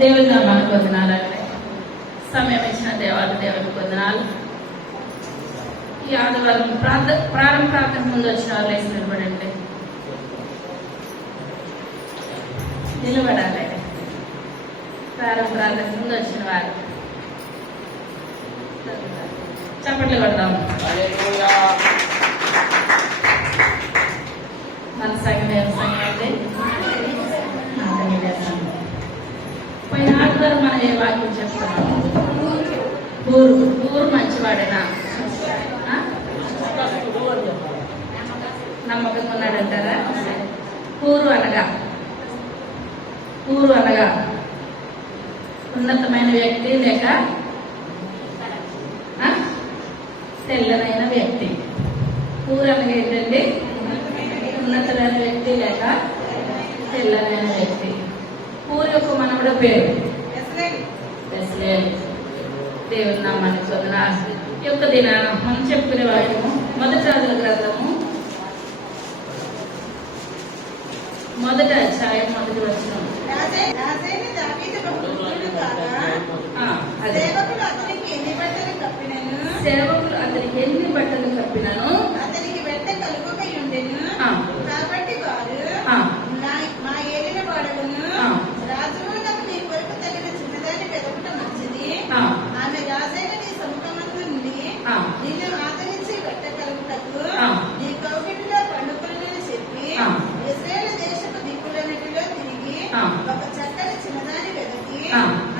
దేవుని నామానికి వందనాలండి. సమయం ఇచ్చిన దేవునికి వందనాలు. ఈ ఆదివారం ప్రారంభ ప్రార్థన ముందు వచ్చిన వాళ్ళు వేసి నిలబడండి. నిలబడాలి. ప్రారంభ ప్రార్థన ముందు వచ్చిన వారు చప్పట్లు కొడదాము. మన సంఘం సంగతి పోయిన ఆదివారం మనం ఏ వాక్యం చెప్తున్నాము? ఊరు మంచివాడేనా? నమ్మకంగా ఉన్నాడంటారా? ఊరు అనగా ఉన్నతమైన వ్యక్తి లేక తెల్లనైన వ్యక్తి. ఊరు అనగా ఏంటండి? ఉన్నతమైన వ్యక్తి లేక తెల్లనైన వ్యక్తి. ఊరి యొక్క మనవడ పేరు దేవుని నామానికి వందనాలు. ఈ యొక్క దినాన మనం చెప్పుకునే వాక్యము మొదటి రాజుల గ్రంథము 1వ అధ్యాయం 1వ వచనం. సేవకులు అతనికి ఎన్ని బట్టలు కప్పినను అతనికి వెంట కలుగుకై ఉండెను. కాబట్టి వారు మా ఏలిన వాడలను రాజువు నాకు నీ కొరకు తగిన చిన్నదాన్ని వెదకటం మంచిది. ఆమె రాజైన నీ సముఖమందు నుండి నిన్ను ఆదరించి వెంట కలుగుటకు నీ కౌగిటిలో పండుకులని చెప్పి ఇశ్రాయేలు దేశపు దిక్కులన్నిటిలో తిరిగి ఒక చక్కని చిన్నదాన్ని వెదకి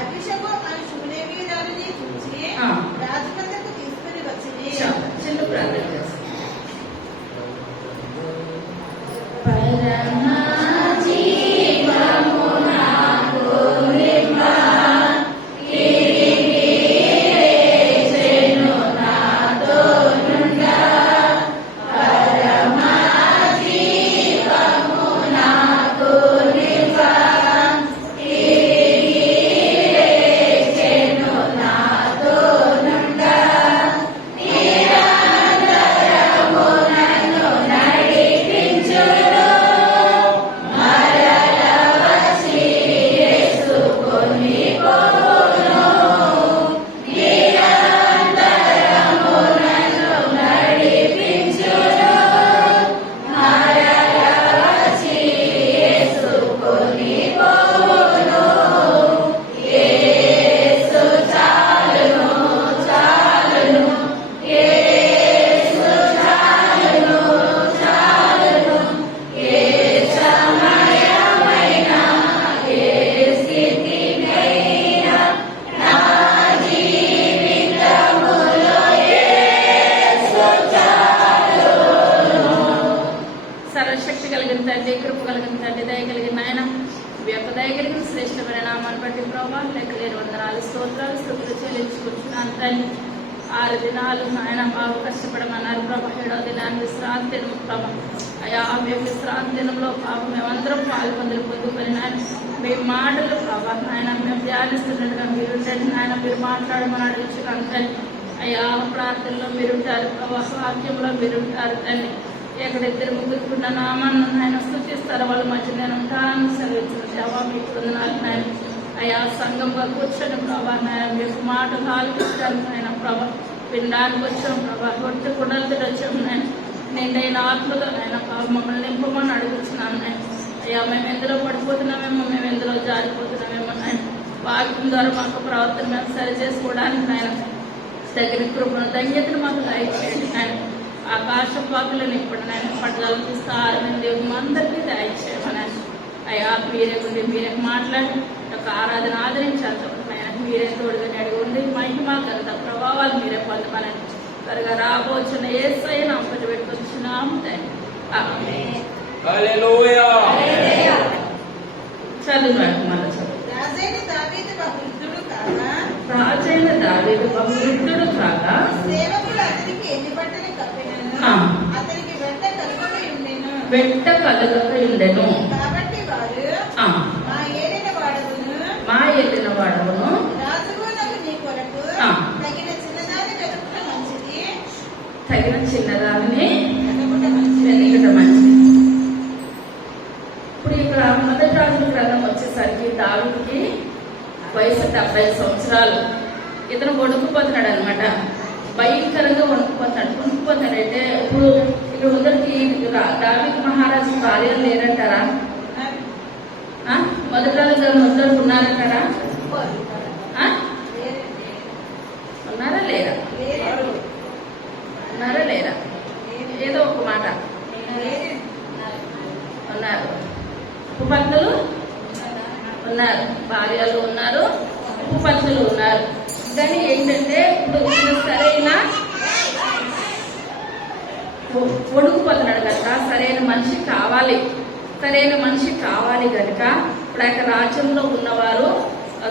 అభిషేకం అని శుభలేవీరాలని చూచి రాజమందకు తీసుకుని వచ్చింది. చిన్న ప్రార్థన చేస్తాం. సర్వశక్తి కలిగిన తండ్రి, కృప కలిగిన తండ్రి, దయ కలిగిన ఆయన, మీ యొక్క దయ కలిగిన శ్రేష్టమైన నామాన్ని బట్టి ప్రభావ లెక్కలేని వందనాలు స్తోత్రాలు స్థుతులు చెల్లించుకుంటున్నాను తండ్రి. 6 దినాలు ఆయన బాబు కష్టపడమన్నారు ప్రభా. 7వ దినాన్ని విశ్రాంతి దినం ప్రభా. అయా మేము విశ్రాంతి దినంలో పాప మేమందరం పొందుకొని నాయన మీ మాటలు ప్రభా నాయన మేము ధ్యానిస్తున్నట్టుగా మీరుంటండి నాయన. మీరు మాట్లాడమని అడుగుతున్నాను తండ్రి. అయ్యా ప్రార్థనలో మీరుంటారు ప్రభా, వాక్యంలో మీరుంటారు తండ్రి. ఎక్కడిద్దరు ముగ్గురుకున్న నామాన్ని ఆయన స్థుతిస్తారు, వాళ్ళ మధ్య నేను ఉంటానని సెలవిచ్చిన దేవా మీకు వందనాలు నాయన. అయ్యా సంఘంగా కూర్చొని ప్రభా నాయన మీకు మాటలు ఆలోచించాను నాయన ప్రభా. వినడానికి వచ్చాం ప్రభా, ఒట్టి కుండలతో వచ్చాము నాయన. నిండైన ఆత్మతో నాయన ప్రభా మమ్మల్ని నింపమని అడుగుతున్నాను నాయన. అయ్యా మేము ఎందులో పడిపోతున్నామేమో, మేము ఎందులో జారిపోతున్నామేమో నాయన. వాక్యం ద్వారా మాకు ప్రవర్తన మేము సరి చేసుకోవడానికి నాయన తగిన కృపను ధన్యతను మాకు దయచేయండి నాయన. ఆకాశ పాకులను ఇప్పుడు నేను పట్టణాలు చూస్తే 6 దేవుడు అందరికీ దయచేయమని అయ్యా మీరే ఉండి మీరే మాట్లాడి ఒక ఆరాధన ఆదరించాల్సిన మీరే తోడుగా అడిగి ఉండి మహిమ గంత ప్రభావాలు మీరే పొందమని త్వరగా రాబోచున్న యేసయ్య నామమున పెట్టుకొచ్చున్నాము తండ్రి. ఆమేన్. హల్లెలూయా. చదువు మన చదువు. రాజైన దావీదు బహువృద్ధుడు కాగా సేవకులు అతనికి ఎన్ని బట్టలు కప్పినను అతనికి వెంట కలుగక ఉండెను. కాబట్టి వారు మా ఏలిన వాడవును రాజువు నాకు నీ కొరకు తగిన చిన్నదాన్ని వెతుకుట మంచిది. తగిన చిన్నదాన్ని వెతుకుట మంచిది. ఇప్పుడు ఇక్కడ మొదటి రాజుల గ్రంథం వచ్చేసరికి దావీదుకి వయసు 70 సంవత్సరాలు. ఇతను వణుకుపోతున్నాడు అనమాట, భయంకరంగా వణుకుపోతున్నాడు. అంటే ఇప్పుడు ఇక్కడ అందరికి దావీదు మహారాజు భార్యలు లేరంటారా? మొదటి రాజు అందరికి ఉన్నారంటారా? ఉన్నారా లేరా? ఉన్నారా లేరా? ఏదో ఒక మాట ఉన్నారు. ఉపపత్నులు ఉన్నారు, భార్యలు ఉన్నారు, ఉపపత్నులు ఉన్నారు. కానీ ఏంటంటే ఇప్పుడు సరైన వణుకుపోతున్నాడు కనుక సరైన మనిషి కావాలి, సరైన మనిషి కావాలి కనుక ఇప్పుడు ఆయన రాజ్యంలో ఉన్నవారు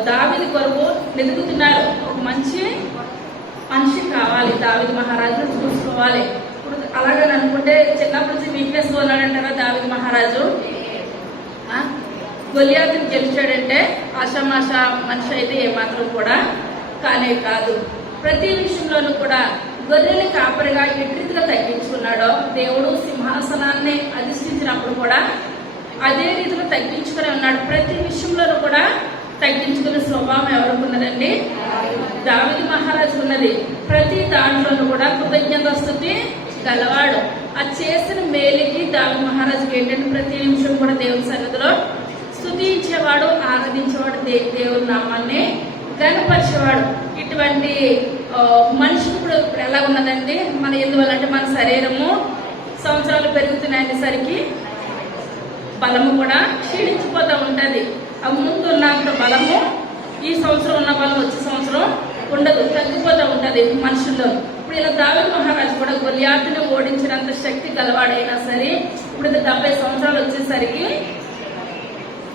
దావీదు కొరకు వెతుకుతున్నారు. ఒక మంచి మనిషి కావాలి, దావీదు మహారాజును చూసుకోవాలి. ఇప్పుడు అలాగని అనుకుంటే చిన్నప్పటి నుంచి వీక్నెస్ గా ఉన్నాడంటారా దావీదు మహారాజు? గొలియాతుని గెలిచాడంటే ఆషామాష మనిషి అయితే ఏమాత్రం కూడా కానే కాదు. ప్రతి విషయంలోనూ కూడా గొర్రెని కాపరిగా ఎట్టిగా తగ్గించుకున్నాడో దేవుడు సింహాసనాన్ని అధిష్ఠించినప్పుడు కూడా అదే రీతిలో తగ్గించుకుని ఉన్నాడు. ప్రతి విషయంలోనూ కూడా తగ్గించుకునే స్వభావం ఎవరికి ఉన్నదండి? దావీదు మహారాజు ఉన్నది. ప్రతి దాంట్లోనూ కూడా కృతజ్ఞతాస్తుతి గలవాడు. అది చేసిన మేలుకి దావీదు మహారాజుకి ఏంటంటే ప్రతి నిమిషం కూడా దేవుని సన్నిధిలో స్తుతించేవాడు, ఆరాధించేవాడు, దేవుని నామాన్ని గణపరిచేవాడు. ఇటువంటి మనిషి ఇప్పుడు ఎలా ఉన్నదండి? మన ఎందువల్లంటే మన శరీరము సంవత్సరాలు పెరుగుతున్నాయనేసరికి బలము కూడా క్షీణించిపోతూ ఉంటుంది. ముందు ఉన్నంత బలము ఈ సంవత్సరం ఉన్న బలం వచ్చే సంవత్సరం ఉండదు, తగ్గిపోతూ ఉంటుంది మనుషుల్లో. ఇప్పుడు ఇలా దావీదు మహారాజు కూడా గొలియాతుని ఓడించినంత శక్తి గలవాడైనా సరే ఇప్పుడు 70 సంవత్సరాలు వచ్చేసరికి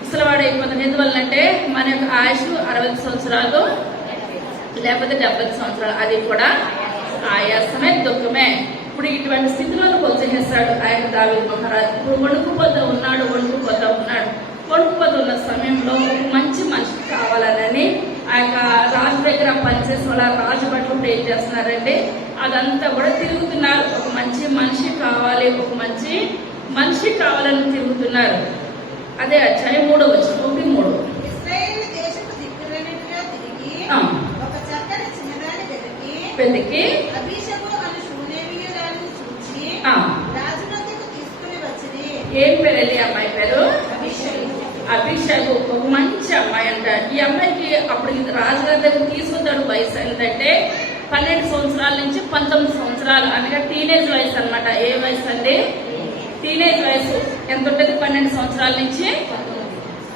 ముసలివాడైపోతుంది. ఎందువల్లంటే మన యొక్క ఆయుష్ 60 సంవత్సరాలు లేకపోతే 70 సంవత్సరాలు, అది కూడా ఆయాసమే, దుఃఖమే. ఇప్పుడు ఇటువంటి స్థితిలో వచ్చేసాడు ఆయన దావీదు మహారాజు. ఇప్పుడు వణుకుపోతూ ఉన్నాడు. వణుకుపోతున్న సమయంలో ఒక మంచి మనిషి కావాలని ఆ యొక్క రాజు దగ్గర పనిచేసే వాళ్ళ రాజు బట్టలు ఏం చేస్తున్నారంటే అదంతా కూడా తిరుగుతున్నారు. ఒక మంచి మనిషి కావాలి, ఒక మంచి మనిషి కావాలని తిరుగుతున్నారు. అదే అధ్యాయం 3వ వచనం 1-3. ఇశ్రాయేలు దేశపు దిక్కులన్నిటిలో తిరిగి ఒక చక్కని చిన్నదాన్ని వెతికి అభిషేకు అను శూనేమియురాలిని చూచి రాజునొద్దకు తీసుకుని వచ్చింది. ఏం పేరండి అమ్మాయి పేరు? అభిషేకు. ఒక మంచి అమ్మాయి అంట. ఈ అమ్మాయికి అప్పుడు రాజుగారి దగ్గర తీసుకుంటాడు. వయసు ఏంటంటే 12 సంవత్సరాల నుంచి 19 సంవత్సరాలు, అనగా టీనేజ్ వయసు అనమాట. ఏ వయసు అండి? టీనేజ్ వయసు. ఎంత ఉంటుంది? 12 సంవత్సరాల నుంచి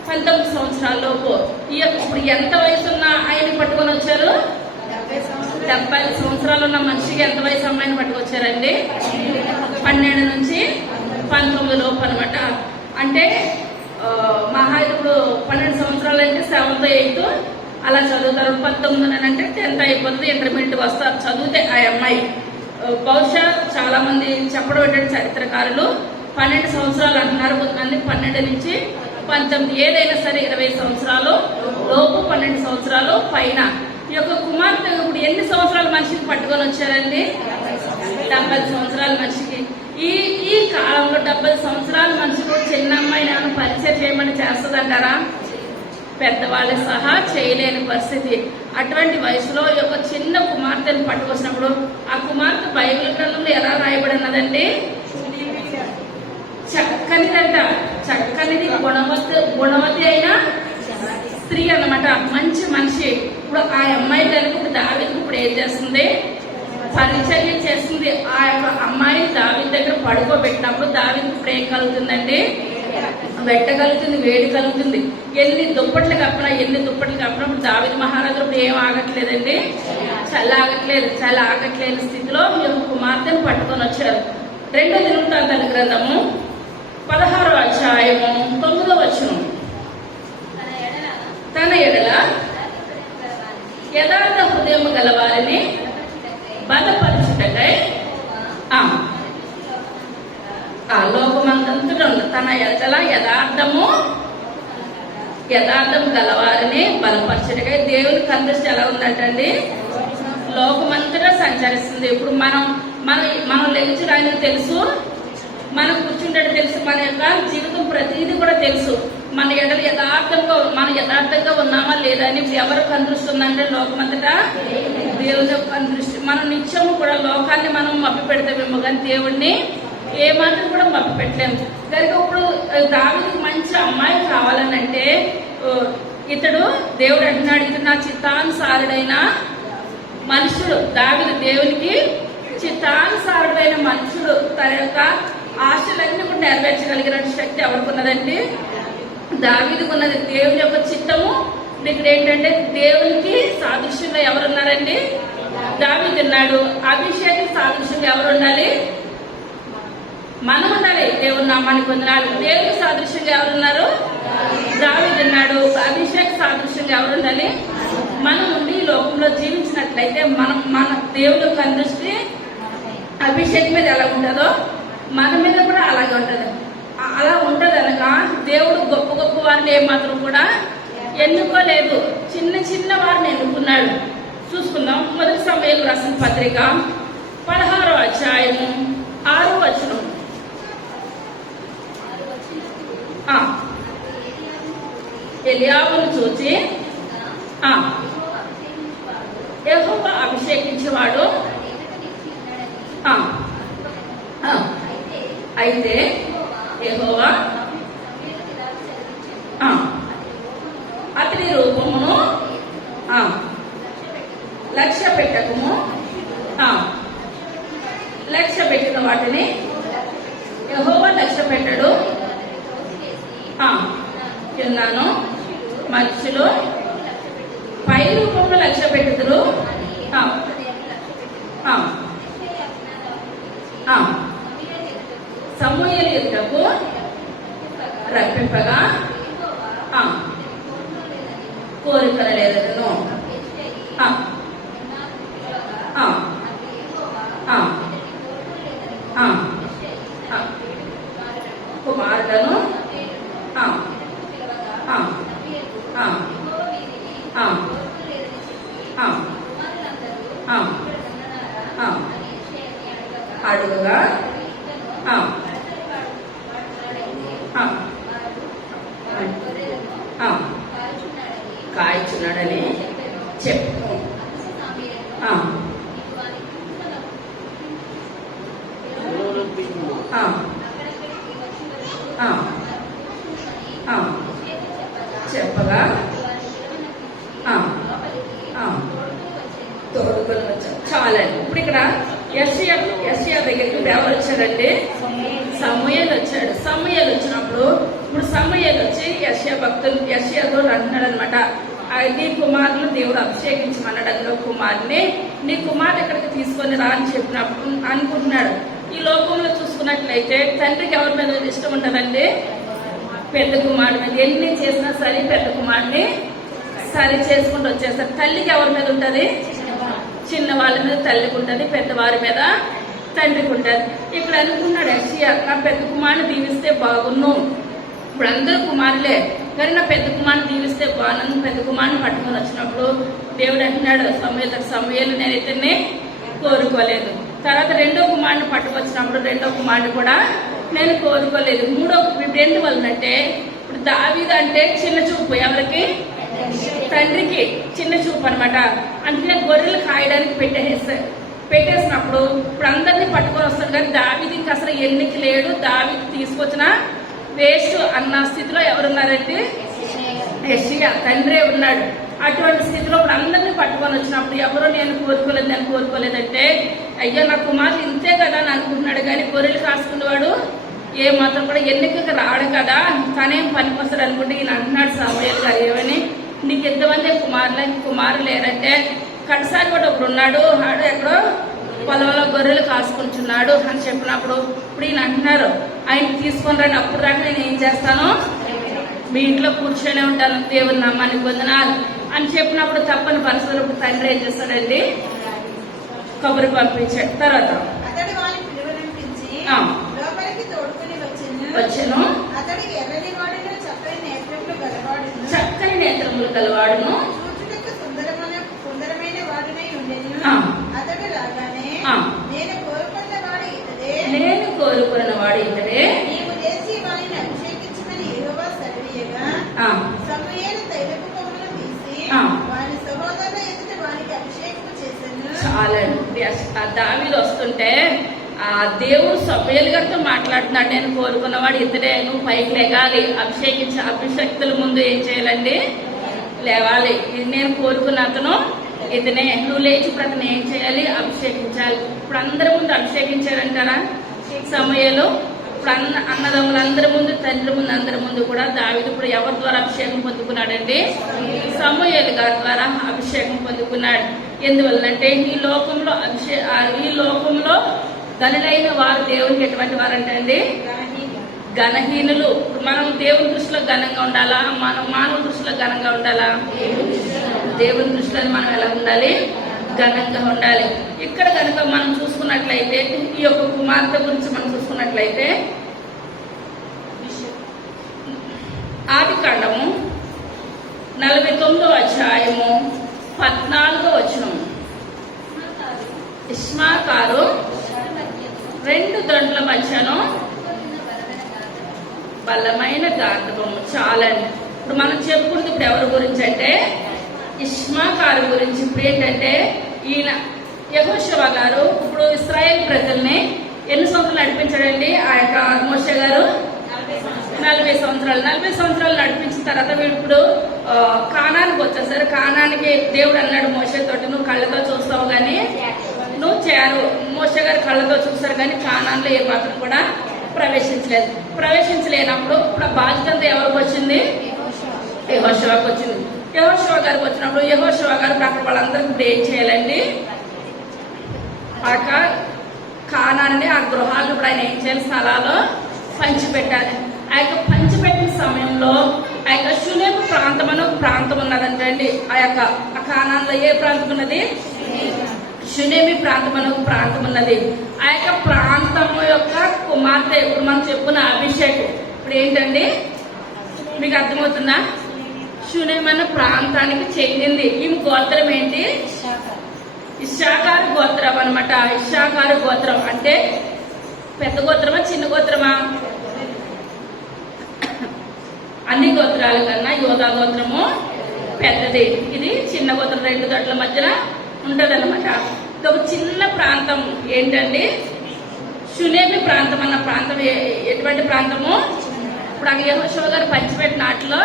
19 సంవత్సరాల లోపు. ఇప్పుడు ఎంత వయసు ఉన్న ఆయన్ని పట్టుకొని వచ్చారు? 70 సంవత్సరాలు ఉన్న మనిషికి ఎంత వయసు అమ్మాయిని పట్టుకొచ్చారండి? 12 నుంచి 19 లోపు అనమాట. అంటే మహా ఇప్పుడు 12 సంవత్సరాలు అంటే 7th 8th అలా చదువుతారు. 19 అంటే 10th అయిపోతుంది, ఇంటర్మీడియట్ వస్తారు చదివితే ఆ అమ్మాయి. బహుశా చాలా మంది చెప్పడం ఏంటంటే చరిత్రకారులు 12 సంవత్సరాలు అంటున్నారు, కొంతమంది 12 నుంచి 19, ఏదైనా సరే 20 సంవత్సరాలు లోపు 12 సంవత్సరాలు పైన. ఈ యొక్క కుమార్తె ఇప్పుడు ఎన్ని సంవత్సరాల మనిషికి పట్టుకొని వచ్చారండి? 70 సంవత్సరాల మనిషికి. ఈ కాలంలో 70 సంవత్సరాల మనిషికి చిన్న అమ్మాయిని ఏమైనా పరిచయం చేయమని చేస్తుందంటారా? పెద్దవాళ్ళు సహా చేయలేని పరిస్థితి. అటువంటి వయసులో ఈ యొక్క చిన్న కుమార్తెను పట్టుకొచ్చినప్పుడు ఆ కుమార్తె బైబిల్ గ్రంథంలో ఎలా రాయబడి ఉన్నదండి? చక్కనిదంట. చక్కనిది, గుణవతి అయిన స్త్రీ అన్నమాట, మంచి మనిషి. ఇప్పుడు ఆ అమ్మాయి కనుక ఇప్పుడు దావీదుకు ఇప్పుడు ఏం చేస్తుంది? పరిచర్య చేస్తుంది. ఆ యొక్క అమ్మాయిని దావీదు దగ్గర పడుకోబెట్టినప్పుడు దావీదుకు ఇప్పుడు ఏం కలుగుతుందండి? వెట్ట కలుగుతుంది, వేడి కలుగుతుంది. ఎన్ని దుప్పట్లు కప్పినప్పుడు దావీదు మహారాజు ఇప్పుడు ఏం ఆగట్లేదండి? చల్ల ఆగట్లేని స్థితిలో ఈ కుమార్తెను పట్టుకొని వచ్చారు. 2వ దినవృత్తాంతాల గ్రంథము 16వ అధ్యాయము 9వ వచనం. తన ఎడల యథార్థ హృదయం గలవారిని బలపరచుటకై లోకమంతటా తన ఎడల యథార్థం గలవారిని బలపరచుటకై. దేవుని కందృష్టి ఎలా ఉందంటండి? లోకమంతటా సంచరిస్తుంది. ఇప్పుడు మనం లెగిచి ఆయనకు తెలుసు, మనం కూర్చుంటే తెలుసు, మన యొక్క జీవితం ప్రతిదీ కూడా తెలుసు. మన ఎడలు యథార్థంగా ఉన్నామా లేదా అని ఎవరు కనిపిస్తుందంటే లోకమంతటా దేవుని యొక్క కనిపిస్తుంది. మనం నిత్యము కూడా లోకాన్ని మనం మప్పి పెడతామేమో కానీ దేవుణ్ణి ఏ మాత్రం కూడా మప్పి పెట్టలేము. కనుక ఇప్పుడు దావీదుకి మంచి అమ్మాయి కావాలనంటే ఇతడు దేవుడు అంటున్నాడు, ఇతడు నా చిత్తానుసారుడైన మనుషుడు. దావీదు దేవునికి చిత్తానుసారుడైన మనుషుడు. తన యొక్క ఆశలన్నీ కూడా నెరవేర్చగలిగిన శక్తి ఎవరికి ఉన్నదండి? దావీదుకు ఉన్నది. దేవుని యొక్క చిత్తము ఇక్కడ ఏంటంటే దేవునికి సాదృశ్యంగా ఎవరున్నారండి? దావీదు ఉన్నాడు. అభిషేకం సాదృశ్యంగా ఎవరు ఉండాలి? మనం ఉండాలి. దేవుని నామానికి వందనాలు. దేవునికి సాదృశ్యంగా ఎవరున్నారు? దావీదు ఉన్నాడు. అభిషేక సాదృశ్యంగా ఎవరు ఉండాలి? మనం ఉండి ఈ లోకంలో జీవించినట్లయితే మన దేవుడు దృష్టి అభిషేకం మీద ఎలా ఉంటుందో మన మీద కూడా అలాగే ఉంటుంది. అలా ఉంటది అనగా దేవుడు గొప్ప గొప్ప వారిని ఏమాత్రం కూడా ఎన్నుకోలేదు, చిన్న చిన్న వారిని ఎన్నుకున్నాడు. చూసుకుందాం. మొదటి సమూయేలు రాసిన పత్రిక 16వ అధ్యాయము 6వ వచనం. ఎలియాబును చూచి యెహోవా అభిషేకించేవాడు, అయితే యెహోవా అతని రూపమును లక్ష్య పెట్టకము, లక్ష్య పెట్టిన వాటిని యెహోవా లక్ష్య పెట్టడు. విన్నాను, మనుషులు పై రూపంలో లక్ష్య పెట్టుదురు. సమూయేలు ఎదుటకు రప్పింపగా కోరికలు లేదను. కుమారులను అడుగుగా కాయచున్నాడని చెప్పు. చెప్పగా తోడుకొని వచ్చాడు. చాలండి. ఇప్పుడు ఇక్కడ యెషయా దగ్గరికి ఎవరు వచ్చారంటే సమూయేలు వచ్చాడు. సమూయేలు వచ్చినప్పుడు ఇప్పుడు సమూయేలు వచ్చి యెషయాతో అంటున్నాడు అనమాట, నీ కుమారులు దేవుడు అభిషేకించమన్నాడు. అందులో కుమారుని నీ కుమారుడు ఎక్కడికి తీసుకొని రా అని చెప్పినప్పుడు అనుకుంటున్నాడు. ఈ లోకంలో చూసుకున్నట్లయితే తండ్రికి ఎవరి మీద ఇష్టం ఉంటుందంటే పెద్ద కుమారుడి మీద. ఎన్ని చేసినా సరే పెద్ద కుమారుడిని సరి చేసుకుంటూ వచ్చేస్తారు. తల్లికి ఎవరి మీద ఉంటుంది? చిన్న వాళ్ళ మీద తల్లికి ఉంటుంది, పెద్దవారి మీద తండ్రికి ఉంటుంది. ఇప్పుడు అనుకున్నాడు యెషయా, నా పెద్ద కుమారుని దీవిస్తే బాగున్ను. ఇప్పుడు అందరూ కుమారులే కానీ నా పెద్ద కుమారుని దీవిస్తే బాగున్నాను. పెద్ద కుమారుని పట్టుకొని వచ్చినప్పుడు దేవుడు అంటున్నాడు సమూయేలు నేను ఇతన్ని కోరుకోలేదు. తర్వాత రెండో కుమారుని పట్టుకొచ్చినప్పుడు రెండో కుమారుని కూడా నేను కోరుకోలేదు. రెండు వలనంటే ఇప్పుడు దావీదు అంటే చిన్న చూపు, ఎవరికి? తండ్రికి చిన్న చూపు అనమాట. అంటే గొర్రెలు కాయడానికి పెట్టేసినప్పుడు ఇప్పుడు అందరినీ పట్టుకొని వస్తాడు కానీ దావీదు ఇంకా అసలు ఎన్నిక లేడు. దావీదు తీసుకొచ్చిన వేస్ట్ అన్న స్థితిలో ఎవరున్నారంటే యెషయా తండ్రే ఉన్నాడు. అటువంటి స్థితిలో ఇప్పుడు అందరినీ పట్టుకొని వచ్చినప్పుడు ఎవరో నేను కోరుకోలేదంటే అయ్యో నా కుమారుడు ఇంతే కదా అని అనుకుంటున్నాడు కానీ గొర్రెలు కాసుకునేవాడు ఏ మాత్రం కూడా ఎన్నికకి రాడు కదా, తనేం పనికొస్తాడు అనుకుంటే ఈయన అంటున్నాడు సమూయేలు గారు, ఏమని నీకు ఎంతమంది కుమారులు లేరంటే కడసారి కూడా ఒకడు ఉన్నాడు, ఆడు ఎక్కడో పొలంలో గొర్రెలు కాసుకుంటున్నాడు అని చెప్పినప్పుడు ఇప్పుడు ఈయన అంటున్నారు ఆయన తీసుకొని రండి, అప్పుడు దాకా నేను ఏం చేస్తాను, మీ ఇంట్లో కూర్చొనే ఉంటాను, దేవుని నామానికి వందనాలు అని చెప్పినప్పుడు తప్పని పరిస్థితులు తండ్రి ఏం చేస్తాడండి, కబురు పంపించాడు. తర్వాత వచ్చాను చక్కని నేత్రములు గలవాడును నేను కోరుకున్న వాడు ఇతడే ఆ, సమూయేలు తైలపు కొమ్మును తీసి ఆ. వాని సహోదరుల ఎదుట వానికి అభిషేకం చేశాను. చాలండి. ఆ దావీదు వస్తుంటే ఆ దేవుడు సమూయేలు గారితో మాట్లాడుతున్నాడు. నేను కోరుకున్నవాడు ఇతడే, నువ్వు పైకి లెగాలి, అభిషక్తుల ముందు ఏం చేయాలండి, లేవాలి. ఇది నేను కోరుకున్న అతను ఇతనే, నువ్వు లేచి ఇప్పుడు అతను ఏం చేయాలి, అభిషేకించాలి. ఇప్పుడు అందరి ముందు అభిషేకించారంటారా సమూయేలు? ఇప్పుడు అన్నదమ్ములందరి ముందు, తండ్రి ముందు, అందరి ముందు కూడా దావీదు ఇప్పుడు ఎవరి ద్వారా అభిషేకం పొందుకున్నాడండి? సమూయేలు గారి ద్వారా అభిషేకం పొందుకున్నాడు. ఎందువల్లంటే ఈ లోకంలో గనులైన వారు దేవునికి ఎటువంటి వారంటే అండి, ఘనహీనులు. మనం దేవుని దృష్టిలో ఘనంగా ఉండాలా, మనం మానవ దృష్టిలో ఘనంగా ఉండాలా? దేవుని దృష్టిలో మనం ఎలా ఉండాలి, ఘనంగా ఉండాలి. ఇక్కడ కనుక మనం చూసుకున్నట్లయితే ఈ యొక్క కుమార్తె గురించి మనం చూసుకున్నట్లయితే ఆదికాండము 49వ అధ్యాయము 14వ వచనం. ఇష్మాకారు 2 దొండ్ల మధ్యను బలమైన గాంధర్వము. చాలండి. ఇప్పుడు మనం చెప్పుకుంది ఇప్పుడు ఎవరి గురించి అంటే ఇష్మాకారు గురించి. ఇప్పుడు ఏంటంటే ఈయన యెహోషువ గారు ఇప్పుడు ఇశ్రాయేల్ ప్రజల్ని ఎన్ని సంవత్సరాలు నడిపించాడండి ఆ యొక్క మోషే గారు? 40 సంవత్సరాలు. 40 సంవత్సరాలు నడిపించిన తర్వాత వీడు ఇప్పుడు కానానికి వచ్చేసరి కానానికి దేవుడు అన్నాడు మోషే తోటి, నువ్వు కళ్ళతో చూస్తావు కానీ నువ్వు చేరు. మోషే గారు కళ్ళతో చూస్తారు కానీ కానాన్లో ఏ మాత్రం కూడా ప్రవేశించలేనప్పుడు ఇప్పుడు ఆ బాధ్యత ఎవరికి వచ్చింది? యెహోషువకు వచ్చింది. యెహోషువ గారికి వచ్చినప్పుడు యెహోషువ గారు అక్కడ వాళ్ళందరికీ ఇప్పుడు ఏం చేయాలండి, ఆ యొక్క కానాన్ని, ఆ గృహాలను ఇప్పుడు ఆయన ఏం చేయాలి, స్థలాల్లో పంచిపెట్టాలి. ఆ యొక్క పంచిపెట్టిన సమయంలో ఆ యొక్క షునేము ప్రాంతం అని ఒక ప్రాంతం ఉన్నదంటండి. ఆ యొక్క ఆ కానాన్లో ఏ ప్రాంతం ఉన్నది? షునేమి ప్రాంతం అని ఒక ప్రాంతం ఉన్నది. ఆ యొక్క ప్రాంతము యొక్క కుమార్తె ఇప్పుడు మనం చెప్పుకున్న అభిషేకం ఇప్పుడు ఏంటండి, మీకు అర్థమవుతుందా? షునేమి అన్న ప్రాంతానికి చెందింది. ఈ గోత్రం ఏంటి? ఇశ్శాఖారు గోత్రం అనమాట. ఇశ్శాఖారు గోత్రం అంటే పెద్ద గోత్రమా చిన్న గోత్రమా? అన్ని గోత్రాల కన్నా యోధా గోత్రము పెద్దది, ఇది చిన్న గోత్రం. 2 దొడ్ల మధ్యన ఉంటదన్నమాట. ఇది ఒక చిన్న ప్రాంతం. ఏంటండి షునేమి ప్రాంతం అన్న ప్రాంతం ఎటువంటి ప్రాంతము? ఇప్పుడు ఆ యెహోషువ గారు పంచిపెట్టిన నాటిలో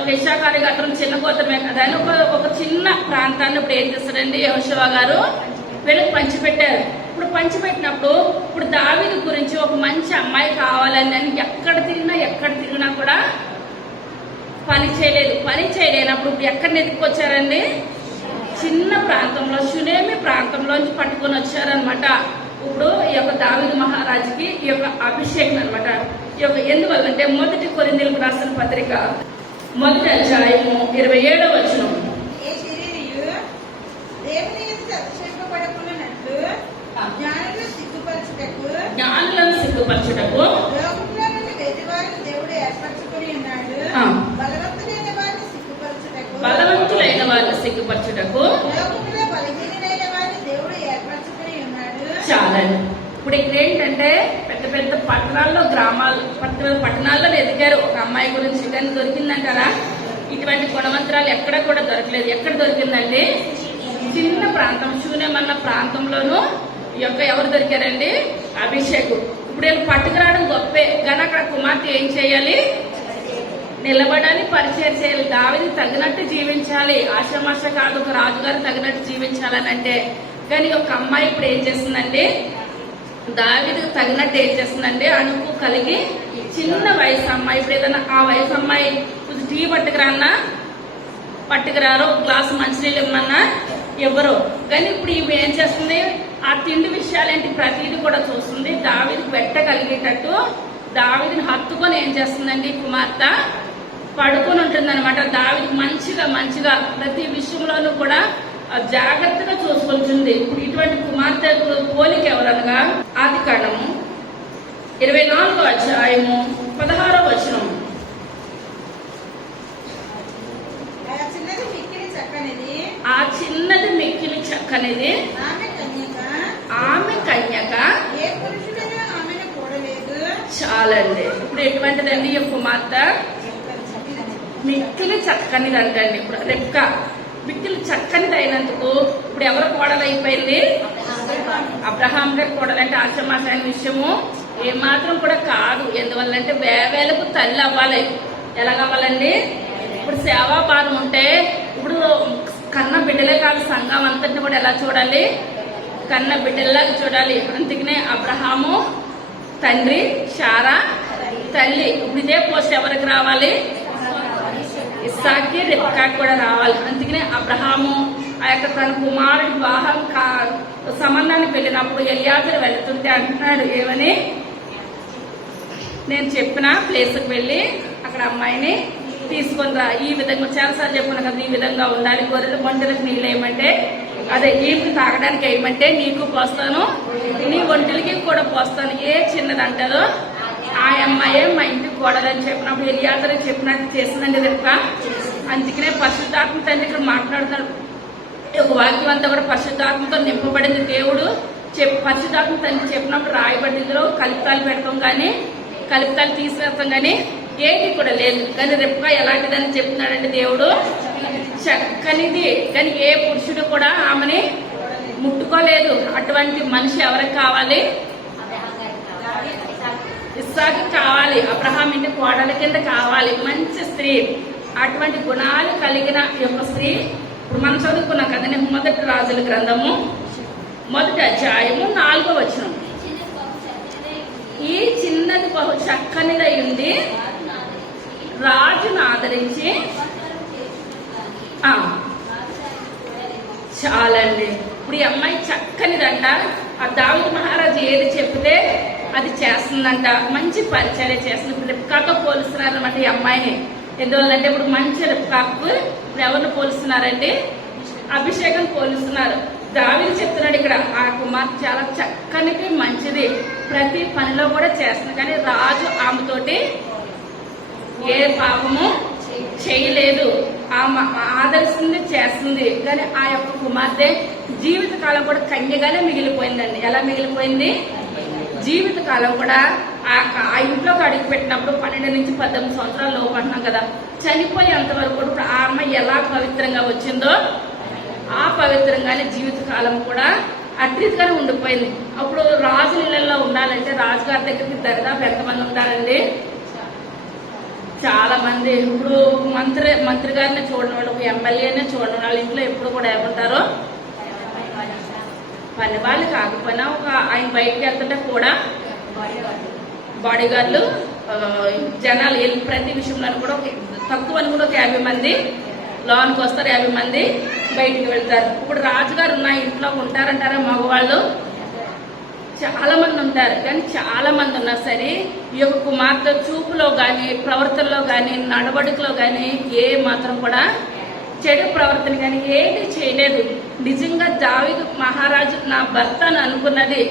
ఒక ఇశ్శాఖారు గోత్రం చిన్న గోత్రమే కదా అని ఒక చిన్న ప్రాంతాన్ని ఇప్పుడు ఏం చేస్తారండి యెహోషువ గారు వీళ్ళకి పంచిపెట్టారు. ఇప్పుడు పంచిపెట్టినప్పుడు ఇప్పుడు దావీదు గురించి ఒక మంచి అమ్మాయి కావాలని అని ఎక్కడ తిరిగినా కూడా పని చేయలేనప్పుడు ఇప్పుడు ఎక్కడ ఎదుర్కొచ్చారండి? చిన్న ప్రాంతంలో షునేమి ప్రాంతంలోంచి పట్టుకొని వచ్చారనమాట. ఇప్పుడు ఈ యొక్క దావీదు మహారాజుకి ఈ యొక్క అభిషేకం అనమాట. ఈ యొక్క ఎందువల్లంటే 1 కొరింథీయులకు రాసిన పత్రిక 1వ అధ్యాయము 27వ వచనం. జ్ఞానులను సిగ్గుపరచుటకు బలవంతులైన వారిని సిగ్గుపరచుటకు చాలండి. ఇప్పుడు ఇక్కడ ఏంటంటే పెద్ద పెద్ద పట్టణాల్లో పట్టణాల్లో ఎదిగారు ఒక అమ్మాయి గురించి, కానీ దొరికిందంటారా? ఇటువంటి గుణవంతరాలు ఎక్కడ కూడా దొరకలేదు. ఎక్కడ దొరికిందండి? చిన్న ప్రాంతం షూనేమన్న ప్రాంతంలోనూ ఎవరు దొరికారండి? అభిషేకు. ఇప్పుడు వీళ్ళు పట్టుకురావడం గొప్పే, కానీ అక్కడ కుమార్తె ఏం చేయాలి? నిలబడాలి, పరిచయం చేయాలి. దావీదు తగినట్టు జీవించాలి, ఆషామాష కాదు. ఒక రాజుగారు తగినట్టు జీవించాలని అంటే, కానీ ఒక అమ్మాయి ఇప్పుడు ఏం చేస్తుందండి? దావీదు తగినట్టు ఏం చేస్తుందండి? అణుకు కలిగి చిన్న వయసు అమ్మాయి. ఇప్పుడు ఏదైనా ఆ వయసు అమ్మాయి కొంచెం టీ పట్టుకురారు, గ్లాసు మంచినీళ్ళు ఇమ్మన్నా ఎవరు. కానీ ఇప్పుడు ఇవి ఏం చేస్తుంది? ఆ తిండి విషయాలేంటి ప్రతిదీ కూడా చూస్తుంది. దావీదుకు పెట్టగలిగేటట్టు దావీదుని హత్తుకొని ఏం చేస్తుందండి? కుమార్తె పడుకొని ఉంటుంది అనమాట. దావీదుకు మంచిగా ప్రతి విషయంలోనూ కూడా జాగ్రత్తగా చూసుకుంటుంది. ఇప్పుడు ఇటువంటి కుమార్తె పోలిక ఎవరనగా ఆదికాండము 24వ అధ్యాయము 16వ వచనం. ఆ చిన్నది మిక్కిలి చక్కనిది, ఆమె కన్యక, చాలండి. ఇప్పుడు ఎటువంటిదండి ఈ కుమార్తె? మిక్కిలి చక్కనిది అంటండి. ఇప్పుడు రెక్క మిక్కిలి చక్కనిది అయినందుకు ఇప్పుడు ఎవరు కోడలు అయిపోయింది? అబ్రహాం గారి కోడలు. అంటే ఆశ్రమాసైన విషయము ఏమాత్రం కూడా కాదు. ఎందువల్లంటే వేవేలకు తల్లి అవ్వాలి. ఎలాగవ్వాలండి? ఇప్పుడు సేవాభారం ఉంటే ఇప్పుడు కన్న బిడ్డలే కాదు, సంఘం అంతటిని కూడా ఎలా చూడాలి? కన్న బిడ్డల్లాగా చూడాలి. అందుకనే అబ్రహాము తండ్రి, శారా తల్లి. ఇప్పుడు ఇదే పోస్ట్ ఎవరికి రావాలి? ఇస్సాకి, రెబ్కాకి కూడా రావాలి. అందుకనే అబ్రహాము ఆ యొక్క తన కుమారుడి వివాహం సంబంధానికి వెళ్ళినప్పుడు ఎలియాజరు వెళ్తుంటే అంటున్నాడు ఏమని? నేను చెప్పిన ప్లేస్కి వెళ్ళి అక్కడ అమ్మాయిని తీసుకొని రా. ఈ విధంగా చాలాసార్లు చెప్పుకున్నా కదా, ఈ విధంగా ఉండాలి. గొర్రెల ఒంటెలకు నీళ్ళు వేయమంటే, అదే ఈమెకి తాగడానికి వేయమంటే నీకు పోస్తాను, నీ ఒంటెలకి కూడా పోస్తాను. ఏ చిన్నది అంటారో ఆ అమ్మాయే మా ఇంటికి కూడదని చెప్పినప్పుడు ఎలియాజరు చెప్పినట్టు చేసిందండి రెక్క. అందుకనే పరిశుద్ధాత్మ తండ్రి ఇక్కడ మాట్లాడుతున్నాడు. ఒక వాక్యం అంతా కూడా పరిశుద్ధాత్మతో నింపబడింది. దేవుడు పరిశుద్ధాత్మ తండ్రి చెప్పినప్పుడు రాయబడిందిలో కలుపుతాలు పెడతాం కానీ, కలుపుతాలు తీసివేస్తాం కానీ ఏది కూడా లేదు. కానీ రెప్ప ఎలాంటిదని చెప్తున్నాడంటే దేవుడు చక్కనిది. కానీ ఏ పురుషుడు కూడా ఆమెని ముట్టుకోలేదు. అటువంటి మనిషి ఎవరికి కావాలి? ఇస్సాకు కావాలి. అబ్రహాం ఇంటి కోడల కింద కావాలి. మంచి స్త్రీ, అటువంటి గుణాలు కలిగిన యొక్క స్త్రీ. ఇప్పుడు మనం చదువుకున్నాం కదండి, మొదటి రాజుల గ్రంథము 1వ అధ్యాయము 4వ వచనం. ఈ చిన్నది బహు చక్కనిదై ఉంది, రాజును ఆదరించి. చాలండి. ఇప్పుడు ఈ అమ్మాయి చక్కనిదంట. ఆ దావీదు మహారాజు ఏది చెప్తే అది చేస్తుందంట. మంచి పరిచయం చేస్తుంది. ఇప్పుడు రెబ్కాతో పోలుస్తున్నారు అన్నమాట ఈ అమ్మాయిని. ఎందువల్లంటే ఇప్పుడు మంచి రెబ్కాకు ఇప్పుడు ఎవరిని పోలుస్తున్నారండి? అభిషేకం పోలుస్తున్నారు. దావీదు చెప్తున్నాడు ఇక్కడ ఆ కుమార్తె చాలా చక్కనిది, మంచిది, ప్రతి పనిలో కూడా చేస్తుంది. కానీ రాజు ఆమెతోటి ఏ పాపము చేయలేదు. ఆమె ఆదరిస్తుంది, చేస్తుంది. కానీ ఆ యొక్క కుమార్తె జీవితకాలం కూడా కన్యగానే మిగిలిపోయిందండి. ఎలా మిగిలిపోయింది? జీవితకాలం కూడా ఆ ఇంట్లోకి అడుగు పెట్టినప్పుడు 12 నుంచి 18 సంవత్సరాల లోపు అంటున్నాం కదా, చనిపోయేంత వరకు ఇప్పుడు ఆ అమ్మాయి ఎలా పవిత్రంగా వచ్చిందో ఆ పవిత్రంగానే జీవితకాలం కూడా అట్రీతిగానే ఉండిపోయింది. అప్పుడు రాజు ఇళ్లలో ఉండాలంటే రాజుగారి దగ్గరికి దరిదాపు ఎంతమంది ఉంటారండి? చాలా మంది. ఇప్పుడు మంత్రి గారిని చూడని వాళ్ళు, ఒక ఎమ్మెల్యేనే చూడని వాళ్ళ ఇంట్లో ఎప్పుడు కూడా ఏమంటారో పని వాళ్ళు కాకపోయినా ఒక ఆయన బయటకు వెళ్తుంటే కూడా బాడీగార్డులు, జనాలు ప్రతి విషయంలో కూడా తక్కువ అని కూడా ఒక 50 మంది లోనికి వస్తారు, 50 మంది బయటికి వెళ్తారు. ఇప్పుడు రాజుగారు ఉన్న ఇంట్లో ఉంటారంటారా? మగవాళ్ళు చాలా మంది ఉంటారు. కానీ చాలా మంది ఉన్నా సరే ఈ యొక్క కుమార్తె చూపులో కానీ, ప్రవర్తనలో కానీ, నడవడికలో కానీ ఏ మాత్రం కూడా చెడు ప్రవర్తన కానీ ఏది చేయలేదు. నిజంగా దావీదు మహారాజు నా భర్త అని అనుకున్నది.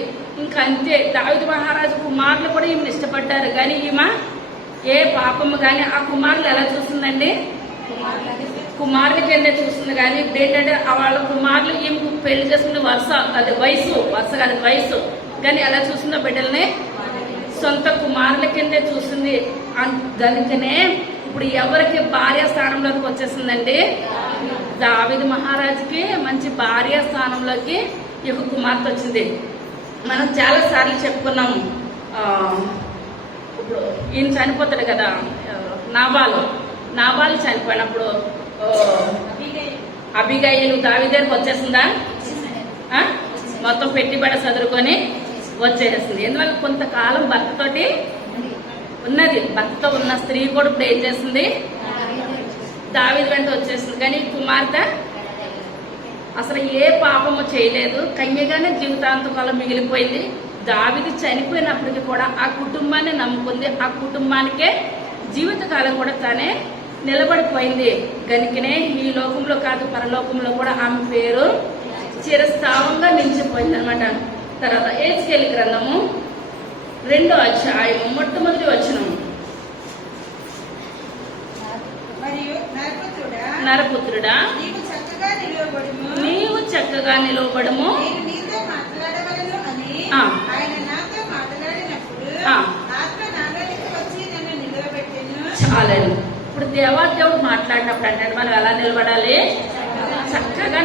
ఇంకా అంతే. దావీదు మహారాజు కుమారులు కూడా ఈమెను ఇష్టపడ్డారు. కానీ ఈమె ఏ పాపము కానీ ఆ కుమారులు ఎలా చూస్తుందండి? కుమారుల కిందే చూస్తుంది. కానీ ఏంటంటే వాళ్ళ కుమారులు ఈమెకు పెళ్లి చేసుకునే వయసు కాదు వయసు. కానీ ఎలా చూస్తుందో బిడ్డల్ని సొంత కుమారుల కిందే చూస్తుంది. దానికనే ఇప్పుడు ఎవరికి భార్య స్థానంలోకి వచ్చేసిందండి? దావీదు మహారాజుకి మంచి భార్య స్థానంలోకి ఈ యొక్క కుమార్తె వచ్చింది. మనం చాలా సార్లు చెప్పుకున్నాము. ఇప్పుడు ఈయన చనిపోతాడు కదా, నాబాలు చనిపోయినప్పుడు అబిగయీలు దావీదు దగ్గరికి వచ్చేసిందా? మొత్తం పెట్టుబడి చదువుకొని వచ్చేసింది. ఎందువల్ల కొంతకాలం భర్తతోటి ఉన్నది. భర్త ఉన్న స్త్రీ కూడా ఇప్పుడు ఏం చేస్తుంది? దావీదు వెంట వచ్చేసింది. కానీ కుమార్తె అసలు ఏ పాపము చేయలేదు, కన్యగానే జీవితాంతకాలం మిగిలిపోయింది. దావీదు చనిపోయినప్పటికీ కూడా ఆ కుటుంబాన్ని నమ్ముకుంది. ఆ కుటుంబానికే జీవితకాలం కూడా తానే నిలబడిపోయింది. కనుకనే ఈ లోకంలో కాదు పరలోకంలో కూడా ఆమె పేరు చిరస్థావంగా నిలిచిపోయింది అనమాట. తర్వాత ఎహెజ్కేలు గ్రంథము 2వ అధ్యాయము మొట్టమొదటి వచనము. నరపుత్రుడా, నీవు చక్కగా నిలవబడము, చాలండి. ఇప్పుడు దేవుడు మాట్లాడినప్పుడు అంటే మనం ఎలా నిలబడాలి? చక్కగా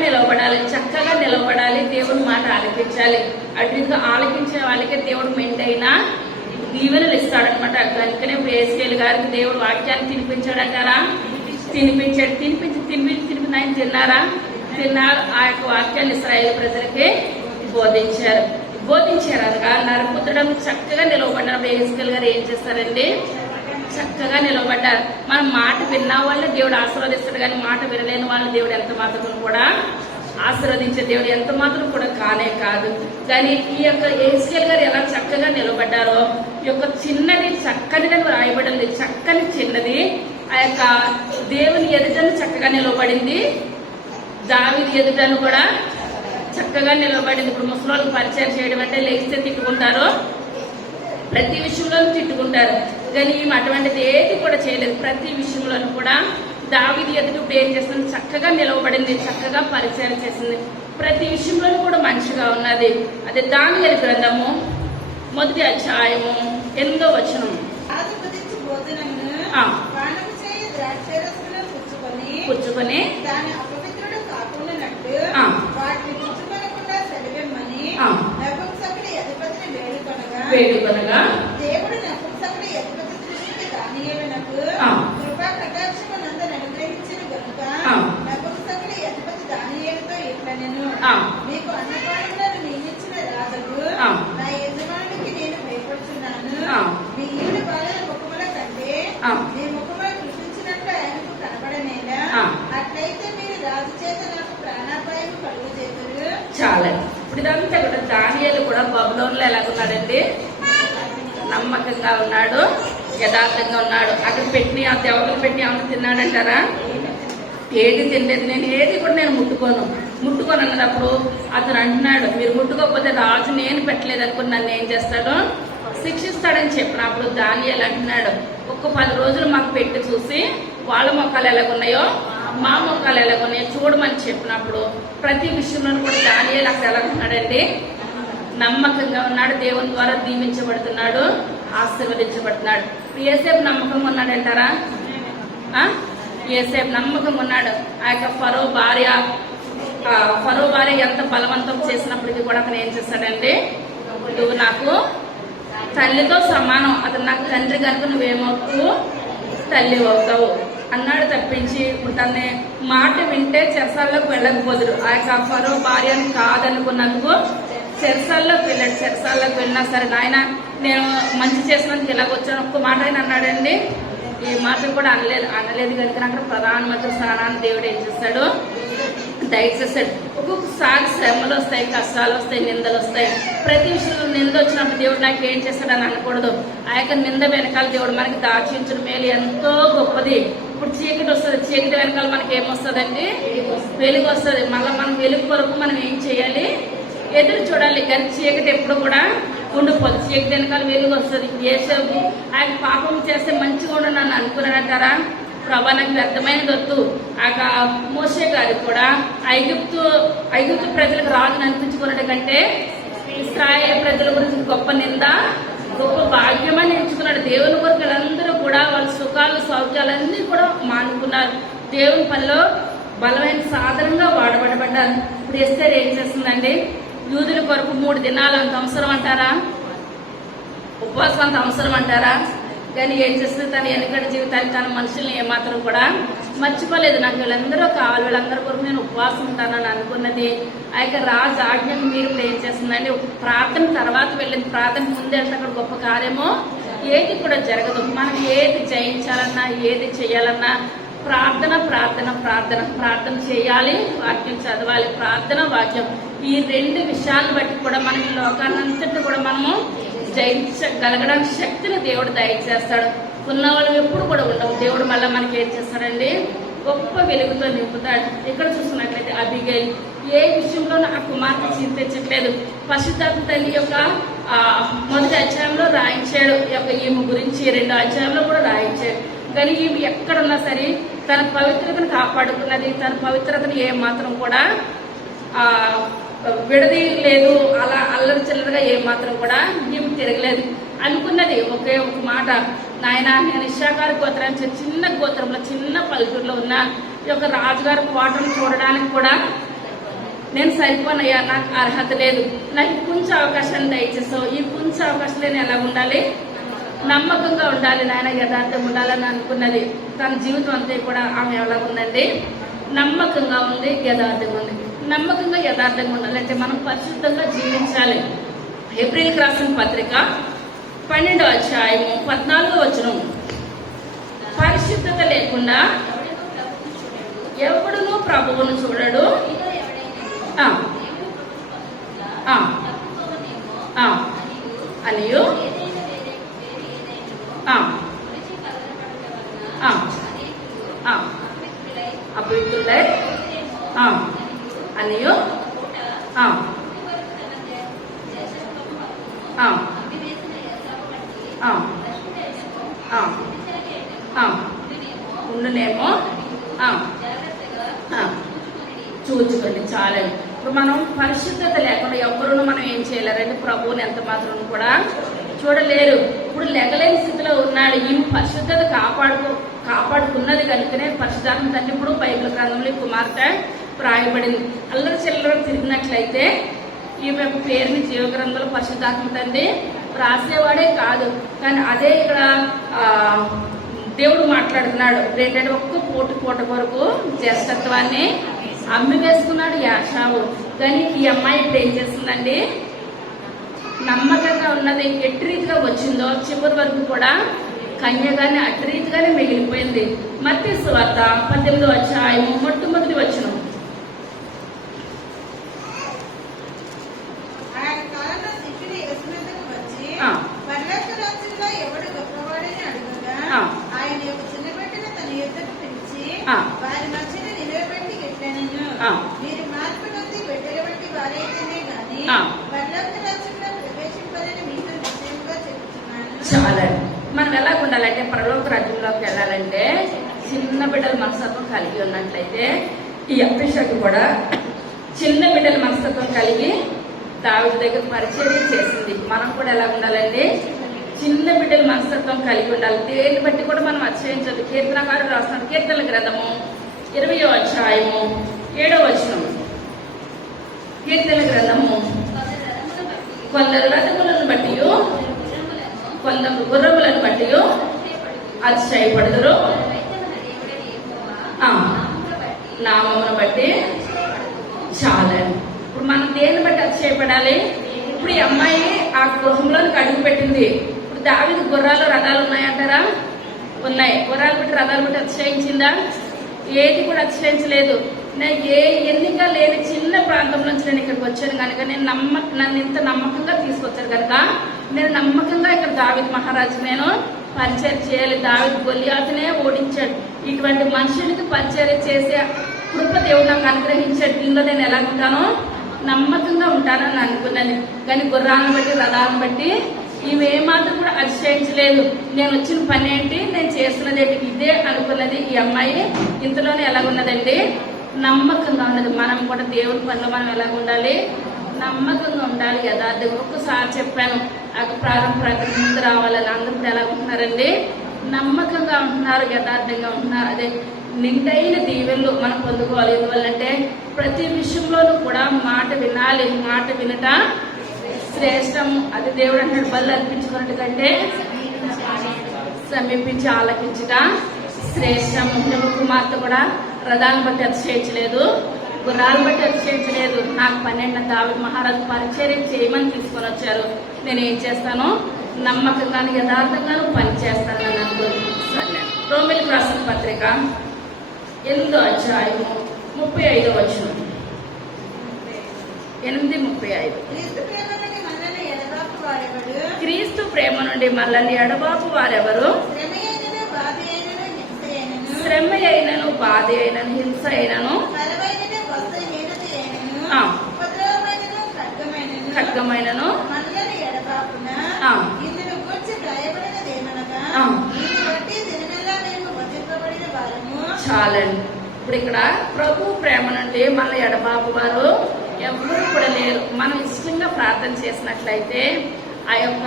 నిలబడాలి. దేవుని మాట ఆలకించాలి. అటుగా ఆలకించే వాళ్ళకే దేవుడు మెండైనా దీవెనలు ఇస్తాడనమాట. కనుకనే ఇప్పుడు యేసేలు గారికి దేవుడు వాక్యాన్ని తినిపించాడంటారా? తినిపించి ఆయన తిన్నారు. ఆ యొక్క వాక్యాన్ని ఇశ్రాయేలు ప్రజలకి బోధించారు అనగా నరపుత్రడం చక్కగా నిలవబడ్డారు. యేసేలు గారు ఏం చేస్తారండి? చక్కగా నిలవబడ్డారు. మనం మాట విన్న వాళ్ళని దేవుడు ఆశీర్వదిస్తాడు, కానీ మాట వినలేని వాళ్ళని దేవుడు ఎంత మాత్రం కూడా ఆశీర్వదించే దేవుడు ఎంత మాత్రం కూడా కానే కాదు. కానీ ఈ యొక్క యేసేలు గారు ఎలా చక్కగా నిలబడ్డారో, ఈ యొక్క చిన్నది చక్కనిగా రాయబడింది. చక్కని చిన్నది ఆ యొక్క దేవుని ఎదుటను చక్కగా నిలబడింది. దావీదు ఎదుటను కూడా చక్కగా నిలబడింది. ఇప్పుడు ముసలోళ్ళకి పరిచయం చేయడం అంటే లేస్తే తిట్టుకుంటారు, ప్రతి విషయంలోనూ తిట్టుకుంటారు. కానీ ఈమె అటువంటిది ఏది కూడా చేయలేదు. ప్రతి విషయంలోనూ కూడా దావీదు ఎదుట ఇప్పుడు ఏం చేస్తుంది? చక్కగా నిలవబడింది, చక్కగా పరిచయం చేసింది. ప్రతి విషయంలోనూ కూడా మంచిగా ఉన్నది. అదే దానియేలు గ్రంథము 1వ అధ్యాయము 8వ వచనం. పుచ్చుకొని దాని అపవిత్రుడు కాకుండానట్టు వాటిని పుచ్చుకొనకుండా సెలవిమ్మని నపుంసకుడి అధిపతిని వేడుకొనగా దేవుడు నపుంసకుడి అధిపతి దృష్టికి దానియేలునకు కృపా కటాక్షమునందును అనుగ్రహించిన గనుక నపుంసకుడి అధిపతి దానియేలుతో ఇట్లనెను, మీకు అన్నపానములను నియమించిన రాజుకు నా యజమానునికి నేను భయపడుచున్నాను. మీ ఈడు బాలల ముఖముల కంటే మీ ముఖముల కృషించినట్లు ఆయనకు కనబడనేలా, అట్లయితే మీరు రాజు చేత నాకు ప్రాణాపాయం కలుగు చేతురు. చాలా ఇప్పుడు ఇదంతా కూడా దానియేలు కూడా బబులోనులో ఎలాగున్నాడండి? నమ్మకంగా ఉన్నాడు, యథార్థంగా ఉన్నాడు. అక్కడ పెట్టి ఆ దేవతలు పెట్టి ఏమన్నా తిన్నాడంటారా? ఏది తినలేదు. ఏది కూడా నేను ముట్టుకోను అన్నప్పుడు అతను అంటున్నాడు, మీరు ముట్టుకోకపోతే రాజు నేను పెట్టలేదు అనుకుని నన్ను ఏం చేస్తాడు? శిక్షిస్తాడని చెప్పినప్పుడు దానియేలు అంటున్నాడు, ఒక్క 10 రోజులు మాకు పెట్టి చూసి వాళ్ళ మొక్కలు ఎలాగున్నాయో మా మొక్కలు ఎలాగున్నాయో చూడమని చెప్పినప్పుడు ప్రతి విషయంలో కూడా దానియేలు అక్కడ ఎలాగున్నాడండి? నమ్మకంగా ఉన్నాడు. దేవుని ద్వారా దీవించబడుతున్నాడు, ఆశీర్వదించబడుతున్నాడు. యేసేపు నమ్మకంగా ఉన్నాడంటారా? యేసేపు నమ్మకంగా ఉన్నాడు. ఆ యొక్క ఫరో భార్య ఎంత బలవంతం చేసినప్పటికీ కూడా అతను ఏం చేస్తాడండి? నువ్వు నాకు తల్లితో సమానం, అతను నాకు తండ్రి కనుక నువ్వేమవుతావు? తల్లి అవుతావు అన్నాడు తప్పించి ఇప్పుడు తన మాట వింటే చెరసాల్లోకి వెళ్ళకపోదురు. ఆ యొక్క ఫరో భార్యను కాదనుకున్నందుకు చెరసాల్లోకి వెళ్ళినా సరే నాయన నేను మంచి చేసినందుకు ఇలాగొచ్చాను ఒక్క మాట ఆయన అన్నాడండి? ఈ మాట కూడా అనలేదు కనుక అక్కడ ప్రధానమంత్రి స్థానాన్ని దేవుడు ఏం చేస్తాడు? దయచేస్తాడు. ఒక్కొక్కసారి శ్రమలు వస్తాయి, కష్టాలు వస్తాయి, నిందలు వస్తాయి. ప్రతి విషయంలో నింద వచ్చినప్పుడు దేవుడు నాకు ఏం చేస్తాడని అనకూడదు. ఆ యొక్క నింద వెనకాల దేవుడు మనకి దాచించిన మేలు ఎంతో గొప్పది. ఇప్పుడు చీకటి వస్తుంది, చీకటి వెనకాల మనకి ఏమొస్తుందండి? వెలుగు వస్తుంది. మళ్ళీ మనం వెలుగు కొరకు మనం ఏం చేయాలి? ఎదురు చూడాలి. కానీ చీకటి ఎప్పుడు కూడా ఉండిపోదు. చీకటి వెనకాల వెలుగు వస్తుంది. యేసేపు ఆయన పాపం చేస్తే మంచిగా ఉండు నన్ను అనుకున్నాడంటారా? ప్రభా నాకు వ్యర్థమైనది వద్దు. ఆ మోషే గారికి కూడా ఐగుప్తు ప్రజలకు రాజును అనిపించుకున్నట్టు కంటే ఇశ్రాయేలు ప్రజల గురించి గొప్ప నింద, గొప్ప భాగ్యమని ఎంచుకున్నాడు. దేవుని కొరకు వీళ్ళందరూ కూడా వాళ్ళ సుఖాలు సౌఖ్యాలన్నీ కూడా మానుకున్నారు. దేవుని పనిలో బలమైన సాధనంగా వాడబడబడ్డారు. ఇప్పుడు ఎస్తేర్ ఏం చేస్తుందండి? యూదుల కొరకు 3 దినాలు అంత అవసరం అంటారా? ఉపవాసం అంత అవసరం అంటారా? కానీ ఏం చేస్తుంది? తన వెనకటి జీవితాన్ని తన మనుషుల్ని ఏమాత్రం కూడా మర్చిపోలేదు. నాకు వీళ్ళందరూ కావాలి, వీళ్ళందరి కొరకు నేను ఉపవాసం ఉంటానని అనుకున్నది. ఆ యొక్క రాజు ఆజ్ఞకు మీరు ఇప్పుడు ఏం చేస్తుందండి? ప్రార్థన తర్వాత వెళ్ళింది. ప్రార్థన ముందు వెళ్తే అక్కడ గొప్ప కార్యమో ఏది కూడా జరగదు. మనం ఏది జయించాలన్నా ఏది చేయాలన్నా ప్రార్థన చేయాలి, వాక్యం చదవాలి. ప్రార్థన, వాక్యం ఈ 2 విషయాలను బట్టి కూడా మనం ఈ లోకాన్నంతటి కూడా మనము జయించగలగడానికి శక్తిని దేవుడు దయచేస్తాడు. ఉన్నవాళ్ళు ఎప్పుడు కూడా ఉండవు. దేవుడు మళ్ళీ మనకి ఏం చేస్తాడండి? గొప్ప వెలుగుతో నింపుతాడు. ఇక్కడ చూసుకున్నట్లయితే అబిగైల్ ఏ విషయంలోనూ ఆ కుమార్తె చింతించట్లేదు. పరిశుద్ధాత్మ తల్లి యొక్క 1వ అధ్యాయంలో రాయించాడు. ఈమె గురించి 2వ అధ్యాయంలో కూడా రాయించాడు. కానీ ఈమె ఎక్కడున్నా సరే తన పవిత్రతను కాపాడుకున్నది. తన పవిత్రతను ఏ మాత్రం కూడా విడది లేదు. అలా అల్లరి చిల్లరగా ఏ మాత్రం కూడా ఈమె తిరగలేదు. అనుకున్నది ఒకే ఒక మాట, నాయన నేను ఇషాకారు గోత్రానికి చిన్న గోత్రంలో చిన్న పల్లెటూరులో ఉన్న ఈ యొక్క రాజుగారి కోటను చూడడానికి కూడా నేను సరిపోనయ్యా, నాకు అర్హత లేదు, నాకు కొంచెం అవకాశాన్ని దయచేసావు. ఈ కొంచెం అవకాశం నేను ఎలా ఉండాలి, నమ్మకంగా ఉండాలి నాయన, యథార్థంగా ఉండాలని అనుకున్నది. తన జీవితం అంతా కూడా ఆమె ఎలా ఉందండి, నమ్మకంగా ఉంది, యథార్థంగా ఉంది. నమ్మకంగా యథార్థంగా ఉండాలంటే మనం పరిశుద్ధంగా జీవించాలి. ఏప్రిల్కి రాసిన పత్రిక 12వ అధ్యాయము 14వ వచనం, పరిశుద్ధత లేకుండా ఎవడునూ ప్రభువును చూడడు, అనియు అపవిత్రులై అనియు ఉండునేమో చూచుకోండి చాలండి. ఇప్పుడు మనం పరిశుద్ధత లేకుండా ఎవరును మనం ఏం చేయలేరండి, ప్రభువుని ఎంత మాత్రం కూడా చూడలేరు. ఇప్పుడు లెగలేని స్థితిలో ఉన్నాడు. ఈ పరిశుద్ధత కాపాడుకున్నది కనుకనే పరిశుద్ధాత్మ తండ్రి ఇప్పుడు బైబిల్ గ్రంథంలో ఈ కుమార్తె రాయబడింది. అల్లరి చిల్లర తిరిగినట్లయితే ఈమె పేరుని జీవగ్రంథంలో పరిశుద్ధాత్మ తండ్రి రాసేవాడే కాదు, కానీ అదే ఇక్కడ దేవుడు మాట్లాడుతున్నాడు. ఏంటంటే ఒక్క పూట వరకు జ్యేష్ఠత్వాన్ని అమ్మి వేసుకున్నాడు యాషావు. కానీ ఈ అమ్మాయి ఇప్పుడు ఏం చేస్తుందండి, నమ్మకంగా ఉన్నది. ఎట్టి రీతిగా వచ్చిందో చివరి వరకు కూడా కన్యగానే అట్టి రీతిగానే మిగిలిపోయింది. మత్తయి సువార్త 18వ అధ్యాయము మొట్టమొదటి వచనం, చాలా మనం ఎలా ఉండాలంటే పరలోక రాజ్యంలోకి వెళ్ళాలంటే చిన్న బిడ్డల మనస్తత్వం కలిగి ఉన్నట్లయితే ఈ అభిషేకం కూడా చిన్న బిడ్డల మనస్తత్వం కలిగి దావీదు దగ్గర పరిచయం చేసింది. మనం కూడా ఎలా ఉండాలండి, చిన్న బిడ్డల మనస్తత్వం కలిగి ఉండాలి. దేన్ని బట్టి కూడా మనం అధ్యయించదు. కీర్తనకారుడు రాస్తున్న కీర్తనల గ్రంథము 20వ అధ్యాయము 7వ వచనం, కీర్తన గ్రంథము కొందరు రథములను బట్టి కొందరు గుర్రములను బట్టి అతిశయపడుదురు, నామమును బట్టి చాలా. ఇప్పుడు మనం దేన్ని బట్టి అతిశయపడాలి? ఇప్పుడు ఈ అమ్మాయి ఆ గృహంలోకి అడుగు పెట్టింది. ఇప్పుడు దావీదు గుర్రాలు రథాలు ఉన్నాయంటారా? ఉన్నాయి. గుర్రాలు బట్టి రథాలు బట్టి అతిశయించిందా? ఏది కూడా అతిశయించలేదు. నేను ఏ ఎన్నిక లేని చిన్న ప్రాంతం నుంచి నేను ఇక్కడికి వచ్చాను కనుక నన్ను ఇంత నమ్మకంగా తీసుకొచ్చారు కనుక నేను నమ్మకంగా ఇక్కడ దావీదు మహారాజు నేను పరిచయం చేయాలి. దావీదు గొలియాతునే ఓడించాడు. ఇటువంటి మనుషులకి పరిచయం చేసే కృప దేవుడు నాకు అనుగ్రహించాడు. దీనిలో నేను ఎలా ఉంటానో నమ్మకంగా ఉంటానని అనుకున్నాను. కానీ గుర్రాలను బట్టి రథాలను బట్టి ఇవేమాత్రం కూడా అతిశయించలేదు. నేను వచ్చిన పని ఏంటి, నేను చేస్తున్నది ఏంటి, ఇదే అనుకున్నది. ఈ అమ్మాయి ఇంతలోనే ఎలాగున్నదండి, నమ్మకంగా ఉన్నది. మనం కూడా దేవుడి పనిలో మనం ఎలాగ ఉండాలి, నమ్మకంగా ఉండాలి, యథార్థంగా. ఒక్కసారి చెప్పాను ప్రారంభ ముందు రావాలని. అందరూ కూడా ఎలా ఉంటున్నారండి, నమ్మకంగా ఉంటున్నారు, యథార్థంగా ఉంటున్నారు. అదే నిండైన దీవెనలు మనం పొందుకోవాలి. ఎందువల్లంటే ప్రతి విషయంలోనూ కూడా మాట వినాలి. మాట వినట శ్రేష్టము. అది దేవుడు అంటాడు, బలి అర్పించుకున్నట్టు కంటే సమీపించి ఆలకించుట శ్రేష్టము. కుమార్తె కూడా రథాన్ని బట్టి అతిశయించలేదు, గుర్రాలు బట్టి అతిశయించలేదు. నాకు 12 దావీదు మహారాజు పరిచర్య చేయమని తీసుకొని వచ్చారు. నేను ఏం చేస్తాను, నమ్మకంగాను యథార్థంగాను పని చేస్తాను అని అనుకుంటున్నాను. రోమిలకు రాసిన పత్రిక 8వ అధ్యాయము 35వ వచనం, 8:35. క్రీస్తు ప్రేమ నుండి మనల్ని ఎడబాపు వారెవరు? శ్రమ అయినను, బాధ అయినను, హింస అయినను, ఖడ్గమైనను చాలండి. ఇప్పుడు ఇక్కడ ప్రభు ప్రేమ నుండి మన ఎడబాబు వారు ఎవరు కూడా లేరు. మనం ఇష్టంగా ప్రార్థన చేసినట్లయితే ఆ యొక్క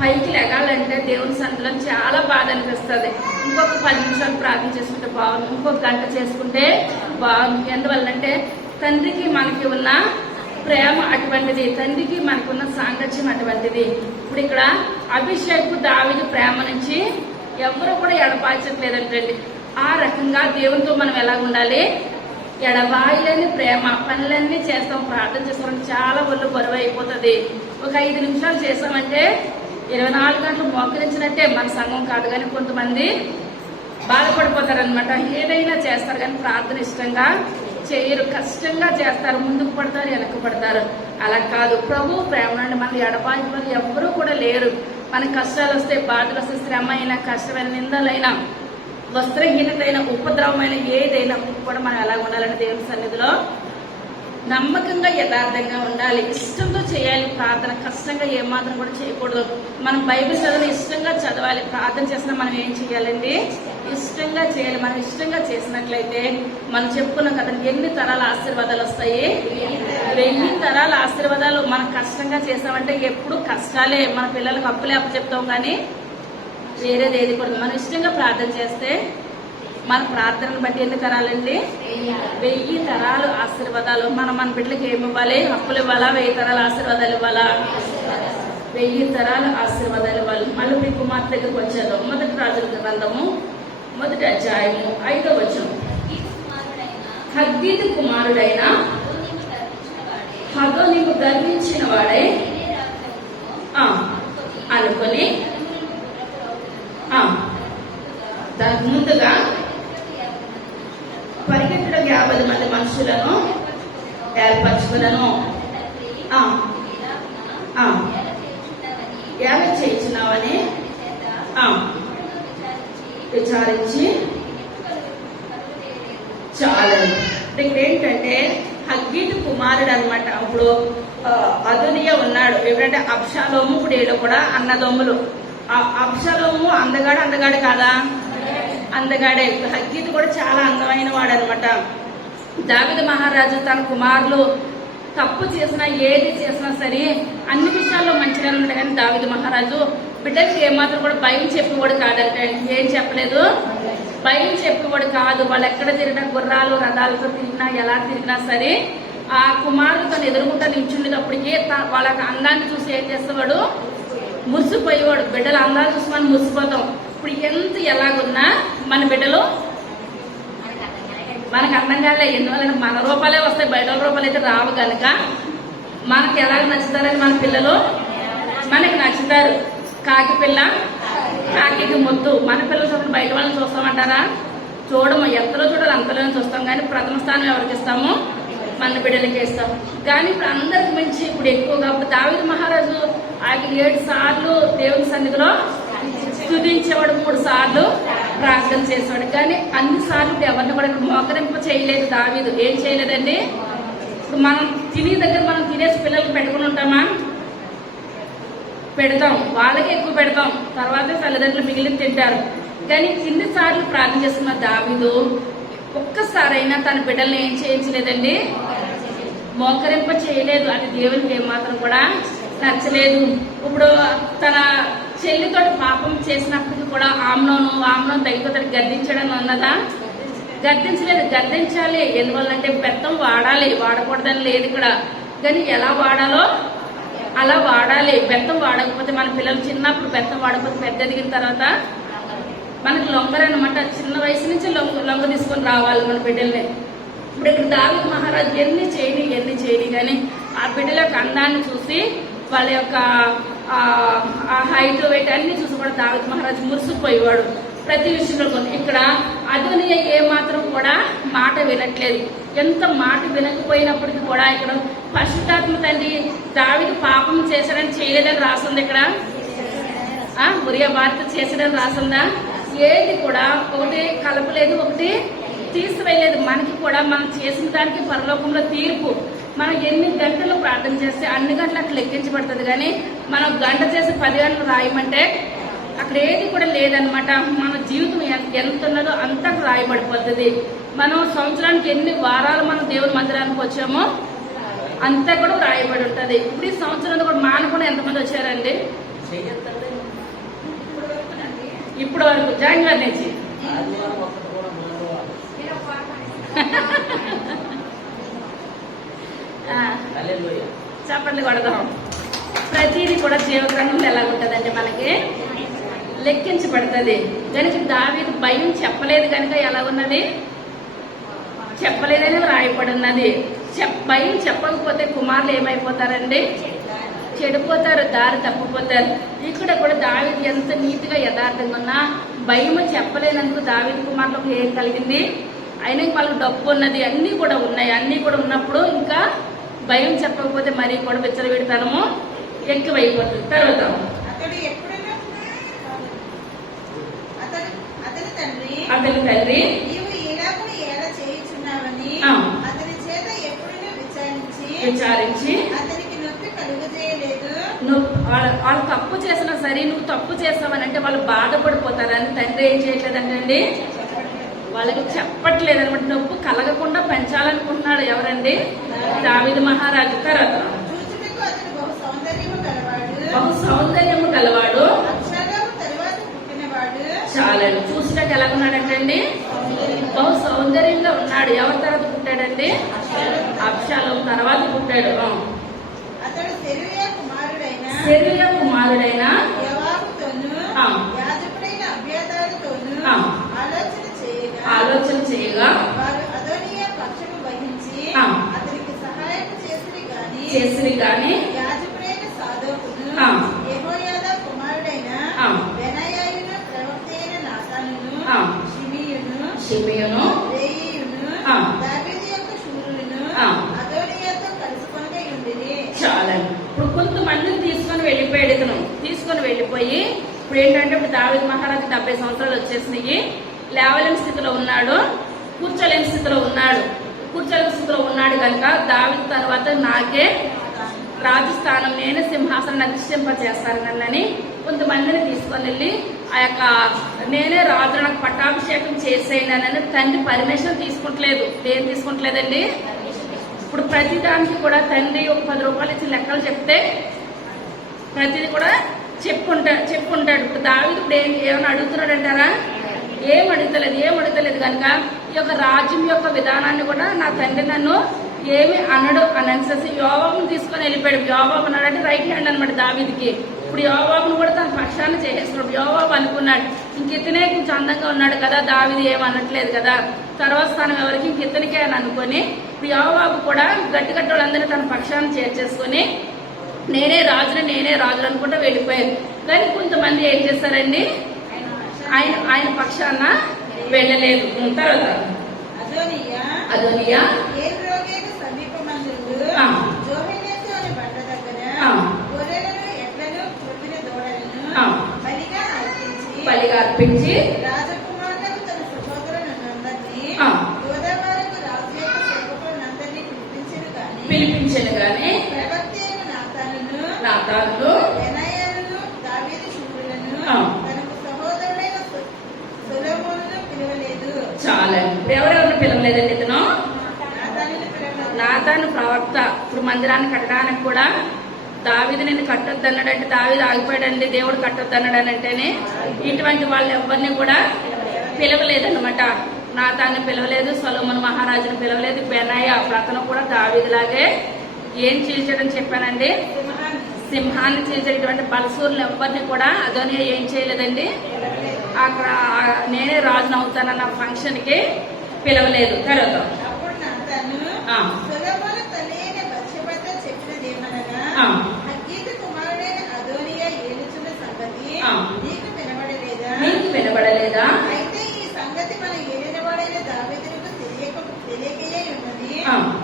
పైకి లెగాలంటే దేవుని సన్నిధిలో చాలా బాధ అనిపిస్తుంది. ఇంకొక 10 నిమిషాలు ప్రార్థన చేసుకుంటే బాగుంది, ఇంకొక గంట చేసుకుంటే బాగుంది. ఎందువల్లంటే తండ్రికి మనకి ఉన్న ప్రేమ అటువంటిది, తండ్రికి మనకి ఉన్న సాంగత్యం అటువంటిది. ఇప్పుడు ఇక్కడ అభిషేక్ దావీదు ప్రేమ నుంచి ఎవరు కూడా ఎడపాల్చట్లేదంటండి. ఆ రకంగా దేవునితో మనం ఎలా ఉండాలి? ఎడబాయిలేని ప్రేమ. పనులన్నీ చేస్తాం, ప్రార్థన చేస్తాం, చాలా ఒళ్ళు బరువు అయిపోతుంది. ఒక 5 నిమిషాలు చేసామంటే 24 గంటలు మోకరించినట్టే. మన సంఘం కాదు కానీ కొంతమంది బాధపడిపోతారనమాట. ఏదైనా చేస్తారు కానీ ప్రార్థన ఇష్టంగా చేయరు, కష్టంగా చేస్తారు, ముందుకు పడతారు, వెనక్కి పడతారు. అలా కాదు. ప్రభు ప్రేమ నుండి మన ఎడబాయి వాళ్ళు ఎవ్వరూ కూడా లేరు. మనకి కష్టాలు వస్తే, బాధలు వస్తే, శ్రమ అయినా, కష్టమైన, నిందలైనా, వస్త్రహీనతైన, ఉపద్రవమైన ఏదైనా కూడా మనం ఎలా ఉండాలంటే దేవుని సన్నిధిలో నమ్మకంగా యథార్థంగా ఉండాలి. ఇష్టంతో చేయాలి ప్రార్థన. కష్టంగా ఏమాత్రం కూడా చేయకూడదు. మనం బైబిల్ చదివి ఇష్టంగా చదవాలి. ప్రార్థన చేసినా మనం ఏం చేయాలండి? ఇష్టంగా చేయాలి. మనం ఇష్టంగా చేసినట్లయితే మనం చెప్పుకున్నాం కదండి, ఎన్ని తరాల ఆశీర్వాదాలు వస్తాయి? 1000 తరాల ఆశీర్వాదాలు. మనం కష్టంగా చేసామంటే ఎప్పుడు కష్టాలే. మన పిల్లలకు అప్పులే చెప్తాం కానీ వేరేది ఏది కూడా. మనం ఇష్టంగా ప్రార్థన చేస్తే మన ప్రార్థనను బట్టి ఎన్ని తరాలండి? 1000 తరాలు ఆశీర్వాదాలు. మన బిడ్డలకి ఏమి ఇవ్వాలి? అప్పులు ఇవ్వాలా? 1000 తరాల ఆశీర్వాదాలు ఇవ్వాలా? 1000 తరాల ఆశీర్వాదాలు ఇవ్వాలి. మళ్ళీ మీ కుమార్తె దగ్గరకు వచ్చేదో 1 రాజుల గ్రంథము 1వ అధ్యాయము 5వ వచనం. హగ్గీతు కుమారుడైన హదోనిము గర్వించిన వాడే అనుకొని ముందుగా పరిగెత్తడం 50 మంది మనుషులను ఏర్పరచుకున్నాను. ఎలా చేయించినావని విచారించి చాలు. ఇక్కడ ఏంటంటే హగ్గీతు కుమారుడు అనమాట. అప్పుడు అదోనియా ఉన్నాడు. ఎవరంటే అబ్షాలోము. ఇప్పుడు ఏడో కూడా అన్నదమ్ములు. అబ్షాలోము అందగాడు కాదా? అందగాడే. హగ్గీతు కూడా చాలా అందమైన వాడు అనమాట. దావీదు మహారాజు తన కుమారులు తప్పు చేసినా, ఏది చేసినా సరే అన్ని విషయాల్లో మంచిగా ఉన్నాడు. కానీ దావీదు మహారాజు బిడ్డలకి ఏమాత్రం కూడా భయం చెప్పేవాడు కాదంటే. ఏం చెప్పలేదు? భయం చెప్పేవాడు కాదు. వాళ్ళు ఎక్కడ తిరిగినా, గుర్రాలు రథాలతో తిరిగినా, ఎలా తిరిగినా సరే ఆ కుమారుడు తను ఎదురుగుంటా నిల్చుండేటప్పటికీ వాళ్ళకి అందాన్ని చూసి ఏం చేసేవాడు? మురిసిపోయేవాడు. బిడ్డల అందాలు చూసి మనం మురిసిపోతాం. ఇప్పుడు ఎంత ఎలాగున్నా మన బిడ్డలు మనకు అర్థం కాలే. ఎందువల్ల మన రూపాలే వస్తాయి, బయట రూపాయలు అయితే రావు కనుక మనకి ఎలాగ నచ్చుతారని మన పిల్లలు మనకి నచ్చుతారు. కాకి పిల్ల కాకి ముద్దు. మన పిల్లలు చూడండి, బయట వాళ్ళని చూస్తామంటారా? చూడము. ఎంతలో చూడాలి అంతలోనే చూస్తాం. కానీ ప్రథమ స్థానం ఎవరికి ఇస్తాము? మన బిడ్డలకి ఇస్తాం. కానీ ఇప్పుడు అందరికి మించి ఇప్పుడు ఎక్కువగా దావీదు మహారాజు ఆయన 7 సార్లు దేవుని సన్నిధిలో స్తుతించేవాడు, 3 సార్లు ప్రార్థన చేసేవాడు. కానీ అన్ని సార్లు ఎవరిని కూడా మోకరింపు చేయలేదు దావీదు. ఏం చేయలేదండి? ఇప్పుడు మనం తినే దగ్గర మనం తినేసి పిల్లలకు పెట్టుకుని ఉంటామా? పెడతాం. వాళ్ళకే ఎక్కువ పెడతాం, తర్వాత తల్లిదండ్రులు మిగిలిన తింటారు. కానీ ఇన్ని సార్లు ప్రార్థన చేస్తున్న దావీదు ఒక్కసారైనా తన బిడ్డల్ని ఏం చేయించలేదండి? మోకరింప చేయలేదు. అది దేవునికి ఏమాత్రం కూడా నచ్చలేదు. ఇప్పుడు తన చెల్లితో పాపం చేసినప్పటికీ కూడా ఆమ్నోను తగ్గిపోతాడు గద్దించడం అన్నదా? గద్దించలేదు. గద్దించాలి. ఎందువల్లంటే బెత్తం వాడాలి, వాడకూడదని లేదు ఇక్కడ. కానీ ఎలా వాడాలో అలా వాడాలి. బెత్తం వాడకపోతే మన పిల్లలు చిన్నప్పుడు బెత్తం వాడకపోతే పెద్ద ఎదిగిన తర్వాత మనకు లొంగరనమాట. చిన్న వయసు నుంచి లొంగ తీసుకొని రావాలి మన బిడ్డల్ని. ఇప్పుడు ఇక్కడ దావీదు మహారాజు ఎన్ని చేయని కానీ ఆ బిడ్డల యొక్క అందాన్ని చూసి, వాళ్ళ యొక్క ఆ హైట్ వెయిట్ అన్ని చూసి కూడా దావీదు మహారాజు మురిసిపోయేవాడు ప్రతి విషయంలో. ఇక్కడ అదోనియా ఏమాత్రం కూడా మాట వినట్లేదు. ఎంత మాట వినకపోయినప్పటికీ కూడా ఇక్కడ పరిశుద్ధాత్మ తండ్రి దావీదు పాపం చేశాడని చేయలేదని రాసింది. ఇక్కడ ఉరియా భార్య చేశాడని రాసిందా? ఏది కూడా ఒకటి కలపలేదు, ఒకటి తీసివేయలేదు. మనకి కూడా మనం చేసిన దానికి పరలోకంలో తీర్పు. మనం ఎన్ని గంటలు ప్రార్థన చేస్తే అన్ని గంటలు అట్లా లెక్కించబడుతుంది. కానీ మనం గంట చేసి 10 గంటలు రాయమంటే అక్కడ ఏది కూడా లేదనమాట. మన జీవితం ఎంత ఉన్నదో అంతా రాయబడిపోతుంది. మనం సంవత్సరానికి ఎన్ని వారాలు మనం దేవుని మందిరానికి వచ్చామో అంతా కూడా రాయబడి ఉంటుంది. ఇప్పుడు ఈ సంవత్సరంలో కూడా మానకుండా ఎంతమంది వచ్చారండి? ఇప్పుడు వరకు జనవరి నుంచి చప్పట్లు కొడదాం. ప్రతిదీ కూడా జీవగ్రంథంలో ఎలా ఉంటుందంటే మనకి లెక్కించబడుతుంది. కనుక దావీదు భయం చెప్పలేదు కనుక ఎలా ఉన్నది, చెప్పలేదని రాయబడి ఉన్నది. భయం చెప్పకపోతే కుమారులు ఏమైపోతారండి, చెడిపోతారు, దారి తప్పిపోతారు. ఇక్కడ కూడా దావీదు ఎంత నీతిగా యథార్థంగా ఉన్నా భయము చెప్పలేనందుకు దావీదు కుమారులకు ఏం కలిగింది, అయినా వాళ్ళకి డబ్బు ఉన్నది, అన్నీ కూడా ఉన్నాయి. అన్నీ కూడా ఉన్నప్పుడు ఇంకా భయం చెప్పకపోతే మరీ కూడా విచ్చలవిడితనము ఎక్కువైపోతుంది. తర్వాత అతని తండ్రి విచారించి వాళ్ళు తప్పు చేసినా సరే నువ్వు తప్పు చేస్తావని అంటే వాళ్ళు బాధపడిపోతారని తండ్రి ఏం చేయట్లేదండి, వాళ్ళకి చెప్పట్లేదు అనమాట. నొప్పు కలగకుండా పెంచాలనుకుంటున్నాడు. ఎవరండి, దావీదు మహారాజు. తర్వాత బహు సౌందర్యము గలవాడు, చాలా చూసినాక ఎలా ఉన్నాడంటండి, బహు సౌందర్యంగా ఉన్నాడు. ఎవరి తర్వాత పుట్టాడండి, అబ్షాలోము తర్వాత పుట్టాడు. సెరూయా కుమారుడైన ఆలోచన చేయగా చేసిరి గాని షిమియును చాలా. ఇప్పుడు కొంతమందిని తీసుకొని వెళ్ళిపోయి ఇప్పుడు ఏంటంటే ఇప్పుడు దావీదు మహారాజు 70 సంవత్సరాలు వచ్చేసినాయి. లేవలేని స్థితిలో ఉన్నాడు, కూర్చోలేని స్థితిలో ఉన్నాడు కనుక దావీదు తర్వాత నాకే రాజస్థానం నేనే సింహాసనం అధిష్టింపజేస్తాను నన్నని కొంతమందిని తీసుకొని వెళ్ళి ఆ యొక్క నేనే రాజు నాకు పట్టాభిషేకం చేసేయనని తండ్రి పర్మిషన్ తీసుకుంటలేదు. ఏం తీసుకుంటలేదండి, ఇప్పుడు ప్రతిదానికి కూడా తండ్రి ఒక 10 రూపాయలు ఇచ్చి లెక్కలు చెప్తే ప్రతిదీ కూడా చెప్పుకుంటాడు. ఇప్పుడు దావీదు ఇప్పుడు ఏమైనా అడుగుతున్నాడు అంటారా, ఏం అడుగుతలేదు కనుక ఈ యొక్క రాజ్యం యొక్క విధానాన్ని కూడా నా తండ్రి నన్ను ఏమి అనడు అని అనేసి యోవాబును తీసుకొని వెళ్ళిపోయాడు. యోవాబు అన్నాడంటే రైట్ హ్యాండ్ అనమాట దావీదుకి. ఇప్పుడు యోవాబును కూడా తన పక్షాన్ని చేసేసుకున్నాడు. యోవాబు అనుకున్నాడు ఇంకెత్తనే కొంచెం అందంగా ఉన్నాడు కదా, దావీదు ఏమనట్లేదు కదా, తర్వాత స్థానం ఎవరికి ఇంకెత్తనికే అని అనుకొని ఇప్పుడు యోవాబు కూడా గట్టి వాళ్ళందరినీ తన పక్షాన్ని చేర్చేసుకొని నేనే రాజులు అనుకుంటూ వెళ్ళిపోయారు. కానీ కొంతమంది ఏం చేస్తారండి, ఆయన పక్షాన వెళ్ళలేదు. తర్వాత అదోనియా బలిగా అర్పించి పిలిపించను గాని నాతానును చాలా. ఎవరెవరిని పిలవలేదండి ఇతను, నాతాను ప్రవక్త. ఇప్పుడు మందిరాన్ని కట్టడానికి కూడా దావీదు నిన్ను కట్టొద్దు అన్నాడంటే దావీదు ఆగిపోయాడండి, దేవుడు కట్టొద్దు అన్నాడనంటేనే ఇటువంటి వాళ్ళు ఎవరిని కూడా పిలవలేదన్నమాట. నాతాన్ని పిలవలేదు, సొలొమోను మహారాజును పిలవలేదు. బెనాయా అతను కూడా దావీదులాగే ఏం చీల్చాడని చెప్పానండి, సింహాన్ని చీల్చేటువంటి బలసూరులు ఎవరిని కూడా అదోనియా ఏం చేయలేదండి, అక్కడ నేనే రాజును అవుతానన్న ఫంక్షన్ కి పిలవలేదు. తర్వాత మీకు వినబడలేదా,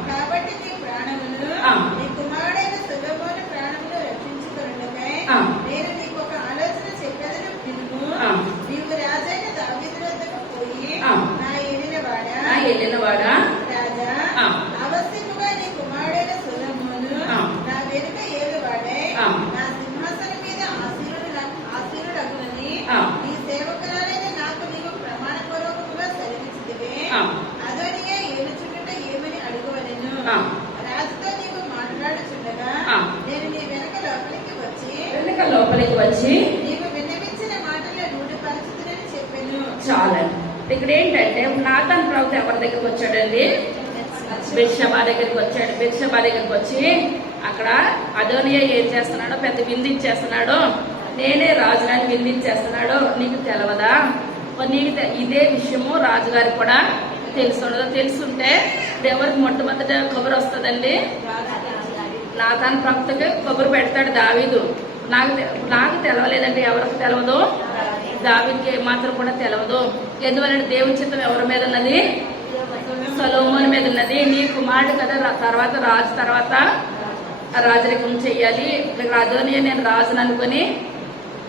కాబట్టి నీ ప్రాణమును నీ కుమారుడైన సొలొమోను ప్రాణమును రక్షించుకొనుటకై నేను నీకు ఒక ఆలోచన చెప్పేదను వినుము. నీవు రాజైన దావీదు వద్దకు పోయి నా ఏలినవాడా రాజా, అవశ్యముగా నీ కుమారుడైన సొలొమోను నా వెనుక ఏలువాడై నా సింహాసనం మీద ఆసీనుడగునని నీ సేవకురాలైన నాకు నీవు చాలండి. ఇక్కడ ఏంటంటే నాతాన్ ప్రవక్త ఎవరి దగ్గరికి వచ్చాడండి? బెత్షెబా దగ్గరికి వచ్చాడు. బెత్షెబా దగ్గరికి వచ్చి అక్కడ అదోనియా ఏం చేస్తున్నాడో పెద్ద విందిచ్చేస్తున్నాడో, నేనే రాజుగారిని విందిచ్చేస్తున్నాడో నీకు తెలవదా? నీకు ఇదే విషయము రాజుగారికి కూడా తెలుసుండదు. తెలుసుంటే ఎవరికి మొట్టమొదట కబురు వస్తుందండి? నాతాన్ ప్రవక్తకి కబురు పెడతాడు దావీదు. నాకు తెలవలేదండి. ఎవరికి తెలవదు? దావీదుకి మాత్రం కూడా తెలవదు. ఎందువల్ల దేవుని చిత్తం ఎవరి మీద ఉన్నది? సొలొమోను మీద ఉన్నది. నీ కుమారుడు కదా తర్వాత రాజు, తర్వాత రాజరికం చెయ్యాలి. అదోనియా నేను రాజును అనుకుని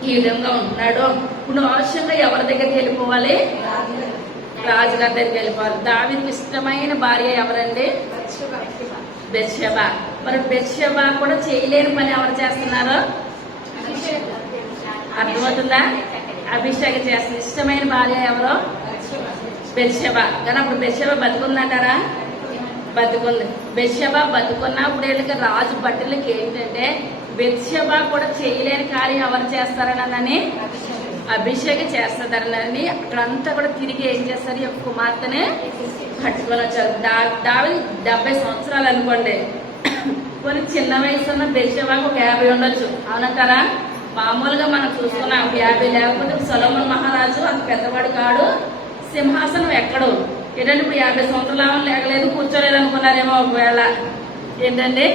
ఈ విధంగా ఉంటున్నాడు. ఇప్పుడు అవశ్యంగా ఎవరి దగ్గరికి వెళ్ళిపోవాలి? రాజుగారి దగ్గరికి వెళ్ళిపోవాలి. దావీదుకి ఇష్టమైన భార్య ఎవరండి? బెత్షెబా. మరి బెత్షెబా కూడా చేయలేని పని ఎవరు చేస్తున్నారు? అర్థమవుతుందా? అభిషేకం చేస్తుంది. ఇష్టమైన భార్య ఎవరో? బెత్షెబా. కానీ అప్పుడు బెత్షెబా బతుకుందంటారా? బతుకుంది. బెత్షెబా బతుకున్నా ఇప్పుడు వీళ్ళకి రాజు బట్టలకి ఏంటంటే బెత్షెబా కూడా చేయలేని కార్యం ఎవరు చేస్తారని అభిషేకం చేస్తారని అక్కడంతా కూడా తిరిగి ఏం చేస్తారు? ఈ కుమార్తెనే పట్టుకొని వచ్చారు. దావీదు 70 సంవత్సరాలు అనుకోండి. కొన్ని చిన్న వయసు ఉన్న బెత్షెబాకు ఒక 50 ఉండొచ్చు. అవునంటారా? మామూలుగా మనం చూసుకున్నాం 50. లేకపోతే సొలొమోను మహారాజు అంత పెద్దవాడు కాడు, సింహాసనం ఎక్కడు. ఏంటంటే ఇప్పుడు 50 సంవత్సరాలు లేగలేదు, కూర్చోలేదు అనుకున్నారేమో. ఒకవేళ ఏంటంటే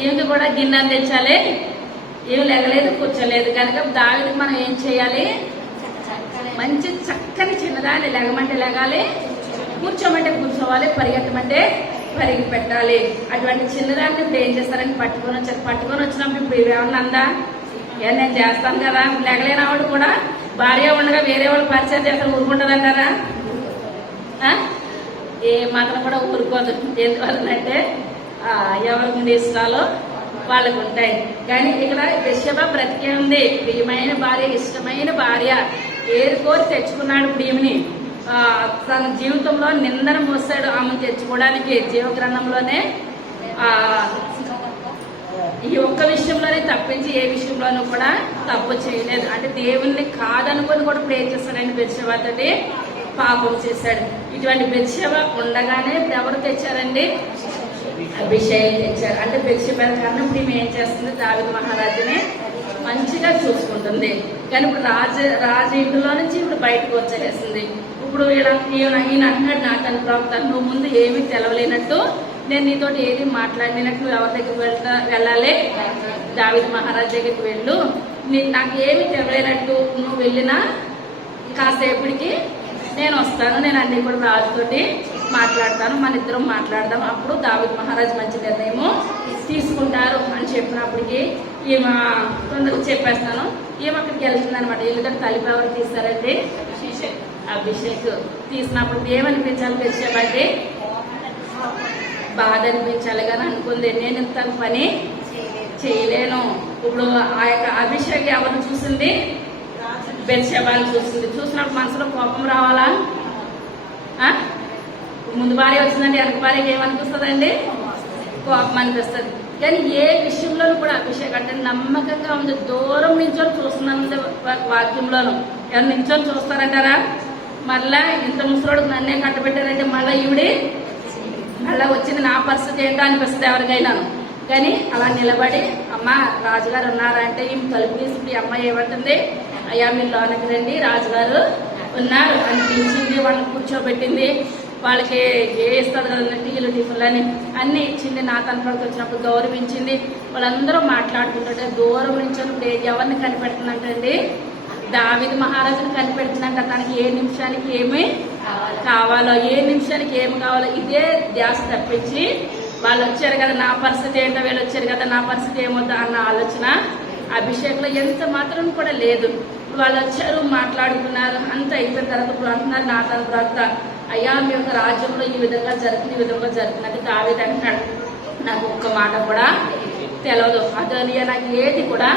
ఈమెకి కూడా గిన్నె అందించాలి, ఏమి లేగలేదు, కూర్చోలేదు. కనుక దావీదుకి మనం ఏం చేయాలి? మంచి చక్కని చిన్నదాన్ని లేగమంటే లేగాలి, కూర్చోమంటే కూర్చోవాలి, పరిగెట్టమంటే పరిగి పెట్టాలి. అటువంటి చిన్నదాన్ని ఇప్పుడు ఏం చేస్తారని పట్టుకొని వచ్చారు. పట్టుకొని వచ్చినప్పుడు ఇప్పుడు ఏమన్నా అందా? నేను చేస్తాను కదా. లేగలేనివాడు కూడా భార్య ఉండగా వేరే వాళ్ళు పరిచయం చేస్తాను ఊరుకుంటుందంటారా? ఏ మాత్రం కూడా ఊరుకోదు. ఎందువల్లనంటే ఎవరికి ఇష్టాలో వాళ్ళకు ఉంటాయి. కానీ ఇక్కడ బెత్షెబా బ్రతికే ఉంది. ప్రియమైన భార్య, ఇష్టమైన భార్య, ఏరుకోరి తెచ్చుకున్నాడు ప్రియమిని. తన జీవితంలో నిందన మోసాడు ఆమెను తెచ్చుకోవడానికి. జీవగ్రంథంలోనే ఈ ఒక్క విషయంలోనే తప్పించి ఏ విషయంలోనూ కూడా తప్పు చేయలేదు. అంటే దేవుణ్ణి కాదనుకొని కూడా ఇప్పుడు ఏం చేస్తాడండి? బెత్షెబా తోటి పాపం చేశాడు. ఇటువంటి బెత్షెబా ఉండగానే ఎవరు తెచ్చారండి? అభిషేకం తెచ్చారు. అంటే బెత్షెబా కారణం ఇప్పుడు ఏం చేస్తుంది? దావీదు మహారాజుని మంచిగా చూసుకుంటుంది. కానీ ఇప్పుడు రాజు ఇంటిలో నుంచి ఇప్పుడు బయటకు వచ్చేసింది. ఇప్పుడు ఈయన అంటున్నాడు నాతాన్ ప్రవక్త, నువ్వు ముందు ఏమీ తెలవలేనట్టు, నేను నీతో ఏది మాట్లాడినట్టు ఎవరి దగ్గరికి వెళ్ళాలి? దావీదు మహారాజు దగ్గరికి వెళ్ళు. నాకు ఏమి తెలవలేనట్టు నువ్వు వెళ్ళినా కాసేపటికి నేను వస్తాను, నేను అన్ని కూడా రాజుతోటి మాట్లాడతాను, మన ఇద్దరం మాట్లాడదాం. అప్పుడు దావీదు మహారాజు మంచి నిర్ణయము తీసుకుంటారు అని చెప్పినప్పటికీ ఈమె తొందరగా చెప్పేస్తాను. ఈమె అక్కడికి వెళ్తుంది అనమాట. ఎందుకంటే తలిపి ఎవరు తీస్తారండి? అభిషేక్ తీసినప్పుడు ఏమనిపించాలి? బెత్షెబాకి బాధ అనిపించాలి. కానీ అనుకుంది నేను ఇంత పని చేయలేను. ఇప్పుడు ఆ యొక్క అభిషేక్ ఎవరిని చూసింది? బెత్షెబాని చూసింది. చూసినప్పుడు మనసులో కోపం రావాలా? ముందు భార్య వచ్చిందంటే వెనక భార్యకి ఏమనిపిస్తుందండి? కోపం అనిపిస్తుంది. కానీ ఏ విషయంలోనూ కూడా అభిషేక్ అంటే నమ్మకంగా ఉంది. దూరం నించొని చూస్తున్నాను వాక్యంలోను. ఎవరు నించొని చూస్తారంటారా? మళ్ళా ఇంత ముసలోడికి నన్నే కట్టబెట్టారంటే మళ్ళీ ఈవిడి మళ్ళా వచ్చింది నా పరిస్థితి ఏంటో అనిపిస్తుంది ఎవరికైనా. కానీ అలా నిలబడి అమ్మ రాజుగారు ఉన్నారా అంటే ఈమె తలుపు తీసి అమ్మాయి ఏమంటుంది? అయ్యా మీరు లోనకి రండి, రాజుగారు ఉన్నారు అని పిలిచింది. వాళ్ళని కూర్చోబెట్టింది. వాళ్ళకి ఏ ఇస్తుంది కదండి టీలు టిఫిన్లు అని అన్ని ఇచ్చింది. నాతాన్ ప్రవక్త వచ్చినప్పుడు గౌరవించింది. వాళ్ళందరూ మాట్లాడుకుంటుంటే దూరం నుంచి ఎవరిని కనిపెడుతుందంటండి? దావీదు మహారాజుని కనిపెడుతుందంట. తనకి ఏ నిమిషానికి ఏమి కావాలో, ఏ నిమిషానికి ఏమి కావాలో ఇదే ధ్యాస తప్పించి వాళ్ళు వచ్చారు కదా నా పరిస్థితి ఏంటో, వీళ్ళు వచ్చారు కదా నా పరిస్థితి ఏమవుతా అన్న ఆలోచన అభిషేక్లో ఎంత మాత్రం కూడా లేదు. వాళ్ళు వచ్చారు, మాట్లాడుకున్నారు, అంత అయిపోయిన తర్వాత ఇప్పుడు అంటున్నారు నాతాన్ ప్రవక్త, అయ్యా మీ యొక్క రాజ్యంలో ఈ విధంగా జరుగుతుంది, ఈ విధంగా జరుగుతున్నది. దావీదు అంటాడు నాకు ఒక్క మాట కూడా తెలియదు, అదోనియా నాకు ఏది కూడా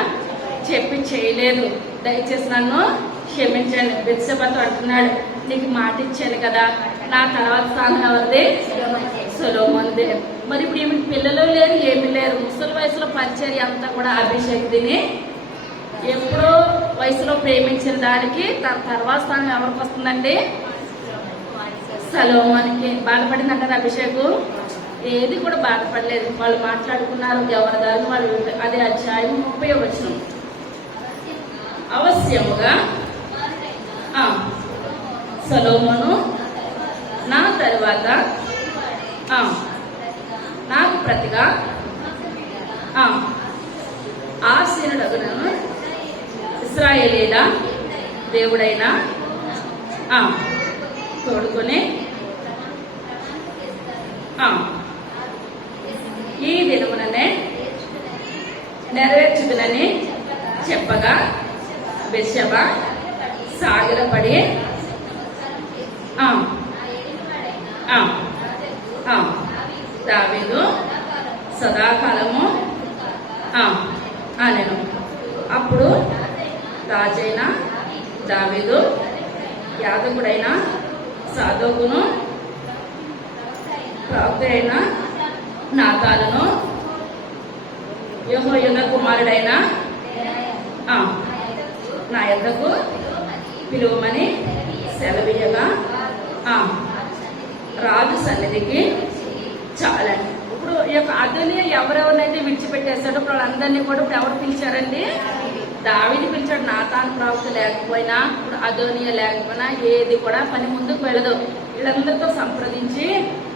చెప్పి చేయలేదు, దయచేసి నన్ను క్షమించండి. బెత్షెబాతో అంటున్నాడు నీకు మాట ఇచ్చాను కదా, నా తర్వాత స్థానం ఎవరిది? సొలొమోనుదే. మరి ఇప్పుడు ఏమి పిల్లలు లేరు, ఏమీ లేరు. ముసలి వయసులో పరిచర్య అంతా కూడా అభిషేక్ తిని ఎప్పుడో వయసులో ప్రేమించిన దానికి తర్వాత స్థానం ఎవరికి వస్తుందండి? సలోమోనికి. బాధపడిందంటారు అభిషేకు? ఏది కూడా బాధపడలేదు. వాళ్ళు మాట్లాడుకున్నారు ఎవరి దాన్ని వాళ్ళు. అదే అధ్యాయం 30వ వచనం. అవశ్యముగా సలోమోను నా తరువాత నాకు ప్రతిగా ఆసీనుడగును ఇశ్రాయేలీల దేవుడైన తోడుకొని ఈ దినముననే నెరవేర్చుదునని చెప్పగా బెత్షెబ సాగిలపడి దావీదు సదాకాలము నేను. అప్పుడు రాజైన దావీదు యాజకుడైన సాదోకును ప్రవక్త అయిన నాతానును యెహోయాదా కుమారుడైన నా యొద్దకు పిలువమని సెలవీయగా రాజు సన్నిధికి చాలండి. ఇప్పుడు ఈ యొక్క అదోనియా ఎవరెవరినైతే విడిచిపెట్టేస్తాడో ఇప్పుడు వాళ్ళందరినీ కూడా ఇప్పుడు ఎవరు పిలిచారండి? దావీదు పిలిచాడు. నాతాను ప్రవక్త లేకపోయినా, ఇప్పుడు అదోనియా లేకపోయినా ఏది కూడా పని ముందుకు వెళ్ళదు. వీళ్ళందరితో సంప్రదించి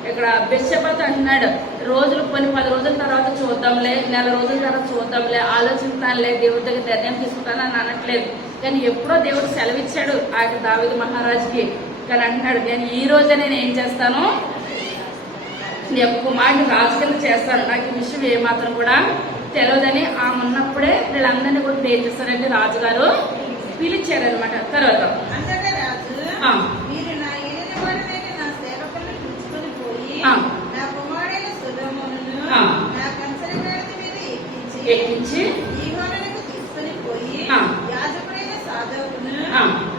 ఇక్కడ బెత్షెబతో అంటున్నాడు, రోజులు కొన్ని 10 రోజుల తర్వాత చూద్దాంలే, నెల రోజుల తర్వాత చూద్దాంలే, ఆలోచిస్తానులే, దేవుడి దగ్గర నిర్ణయం తీసుకుంటాను అని అనట్లేదు. కానీ ఎప్పుడో దేవుడు సెలవిచ్చాడు ఆ దావీదు మహారాజుకి. కానీ అంటున్నాడు, నేను ఈ రోజే నేను ఏం చేస్తాను, నేను కుమారుని రాజు కింద చేస్తాను, నాకు ఈ విషయం ఏమాత్రం కూడా తెలియదని ఆమె ఉన్నప్పుడే వీళ్ళందరినీ కూడా ఏం చేస్తారంటే రాజుగారు పిలిచారనమాట. తర్వాత ఎక్కించి తీసుకుని పోయి యాజకుడైన సాదోకును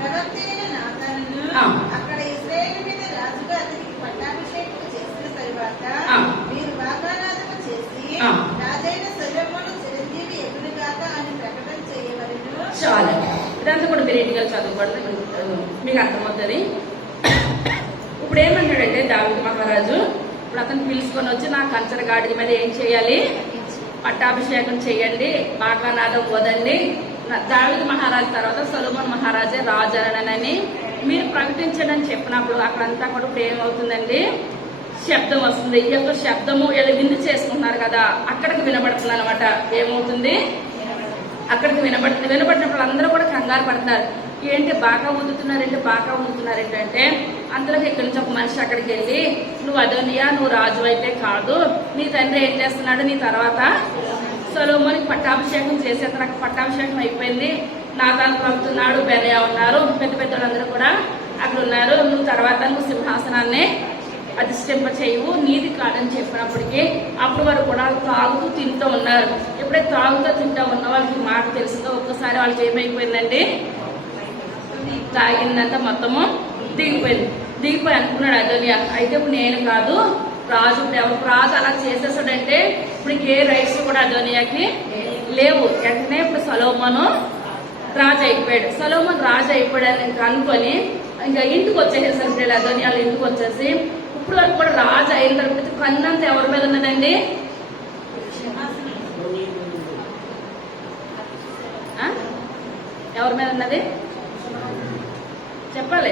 ప్రవక్త అయిన నాతానును అక్కడ ఇశ్రాయేలు మీద రాజుగా అతనికి పట్టాభిషేకం చేసిన తరువాత మీరు వాగ్దానాలు చేసి రాజైన సొలొమోను చిరంజీవి ఎగురుగాక అని ప్రకటన చేయవలెను. చాలా ఇదంతా కూడా మీరు ఇంటికి చదువుకోవడం మీకు అర్థమవుతుంది. ఇప్పుడు ఏమంటాడంటే దావీదు మహారాజు ఇప్పుడు అతను పిలుచుకొని వచ్చి నా కంచర గాడిద మీద ఏం చేయాలి, పట్టాభిషేకం చేయండి, బాకానాదం వదండి. దావీదు మహారాజు తర్వాత సొలొమోను మహారాజే రాజానని మీరు ప్రకటించండి అని చెప్పినప్పుడు అక్కడంతా కూడా ఇప్పుడు ఏమవుతుందండి, శబ్దం వస్తుంది. ఈ యొక్క శబ్దము వీళ్ళు విందు చేసుకుంటున్నారు కదా, అక్కడికి వినబడుతుంది అనమాట. ఏమవుతుంది, అక్కడికి వినబడినప్పుడు అందరూ కూడా కంగారు పడతారు. ఏంటి బాగా ఊదుతున్నారంటే అంటే అందులోకి ఇక్కడి నుంచి ఒక మనిషి అక్కడికి వెళ్ళి, నువ్వు అదోనియా, నువ్వు రాజు అయితే కాదు, నీ తండ్రి ఏం చేస్తున్నాడు, నీ తర్వాత సొలొమోనుకి పట్టాభిషేకం చేసేది, నాకు పట్టాభిషేకం అయిపోయింది, నాతాను ప్రవక్తున్నాడు, బెనయా ఉన్నారు, పెద్ద పెద్దలందరూ కూడా అక్కడ ఉన్నారు, నువ్వు తర్వాత నువ్వు సింహాసనాన్ని అధిష్టింప చేయవు, నీది కాదని చెప్పినప్పటికీ అప్పుడు వారు కూడా తాగుతూ తింటూ ఉన్నారు. ఎప్పుడైతే తాగుతూ తింటూ ఉన్న వాళ్ళకి మాట తెలిసిందో ఒక్కసారి వాళ్ళకి ఏమైపోయిందండి, తాగిందంతా మొత్తము దిగిపోయి అనుకున్నాడు అదోనియా. అయితే ఇప్పుడు నేను కాదు రాజు, ఇప్పుడు ఎవరు రాజు అలా చేసేసాడంటే ఇప్పుడు ఏ రైట్స్ కూడా అదోనియాకి లేవు. వెంటనే ఇప్పుడు సొలొమోను రాజు అయిపోయాడు. సొలొమోను రాజు అయిపోయాడని ఇంకా అనుకొని ఇంకా ఇంటికి వచ్చేసేసరికి అదోనియాలు ఇంటికి వచ్చేసి ఇప్పుడు వరకు కూడా రాజు అయిన తర్వాత కన్నంత ఎవరి మీద ఉన్నదండి, ఎవరి మీద ఉన్నది చెప్పాలి,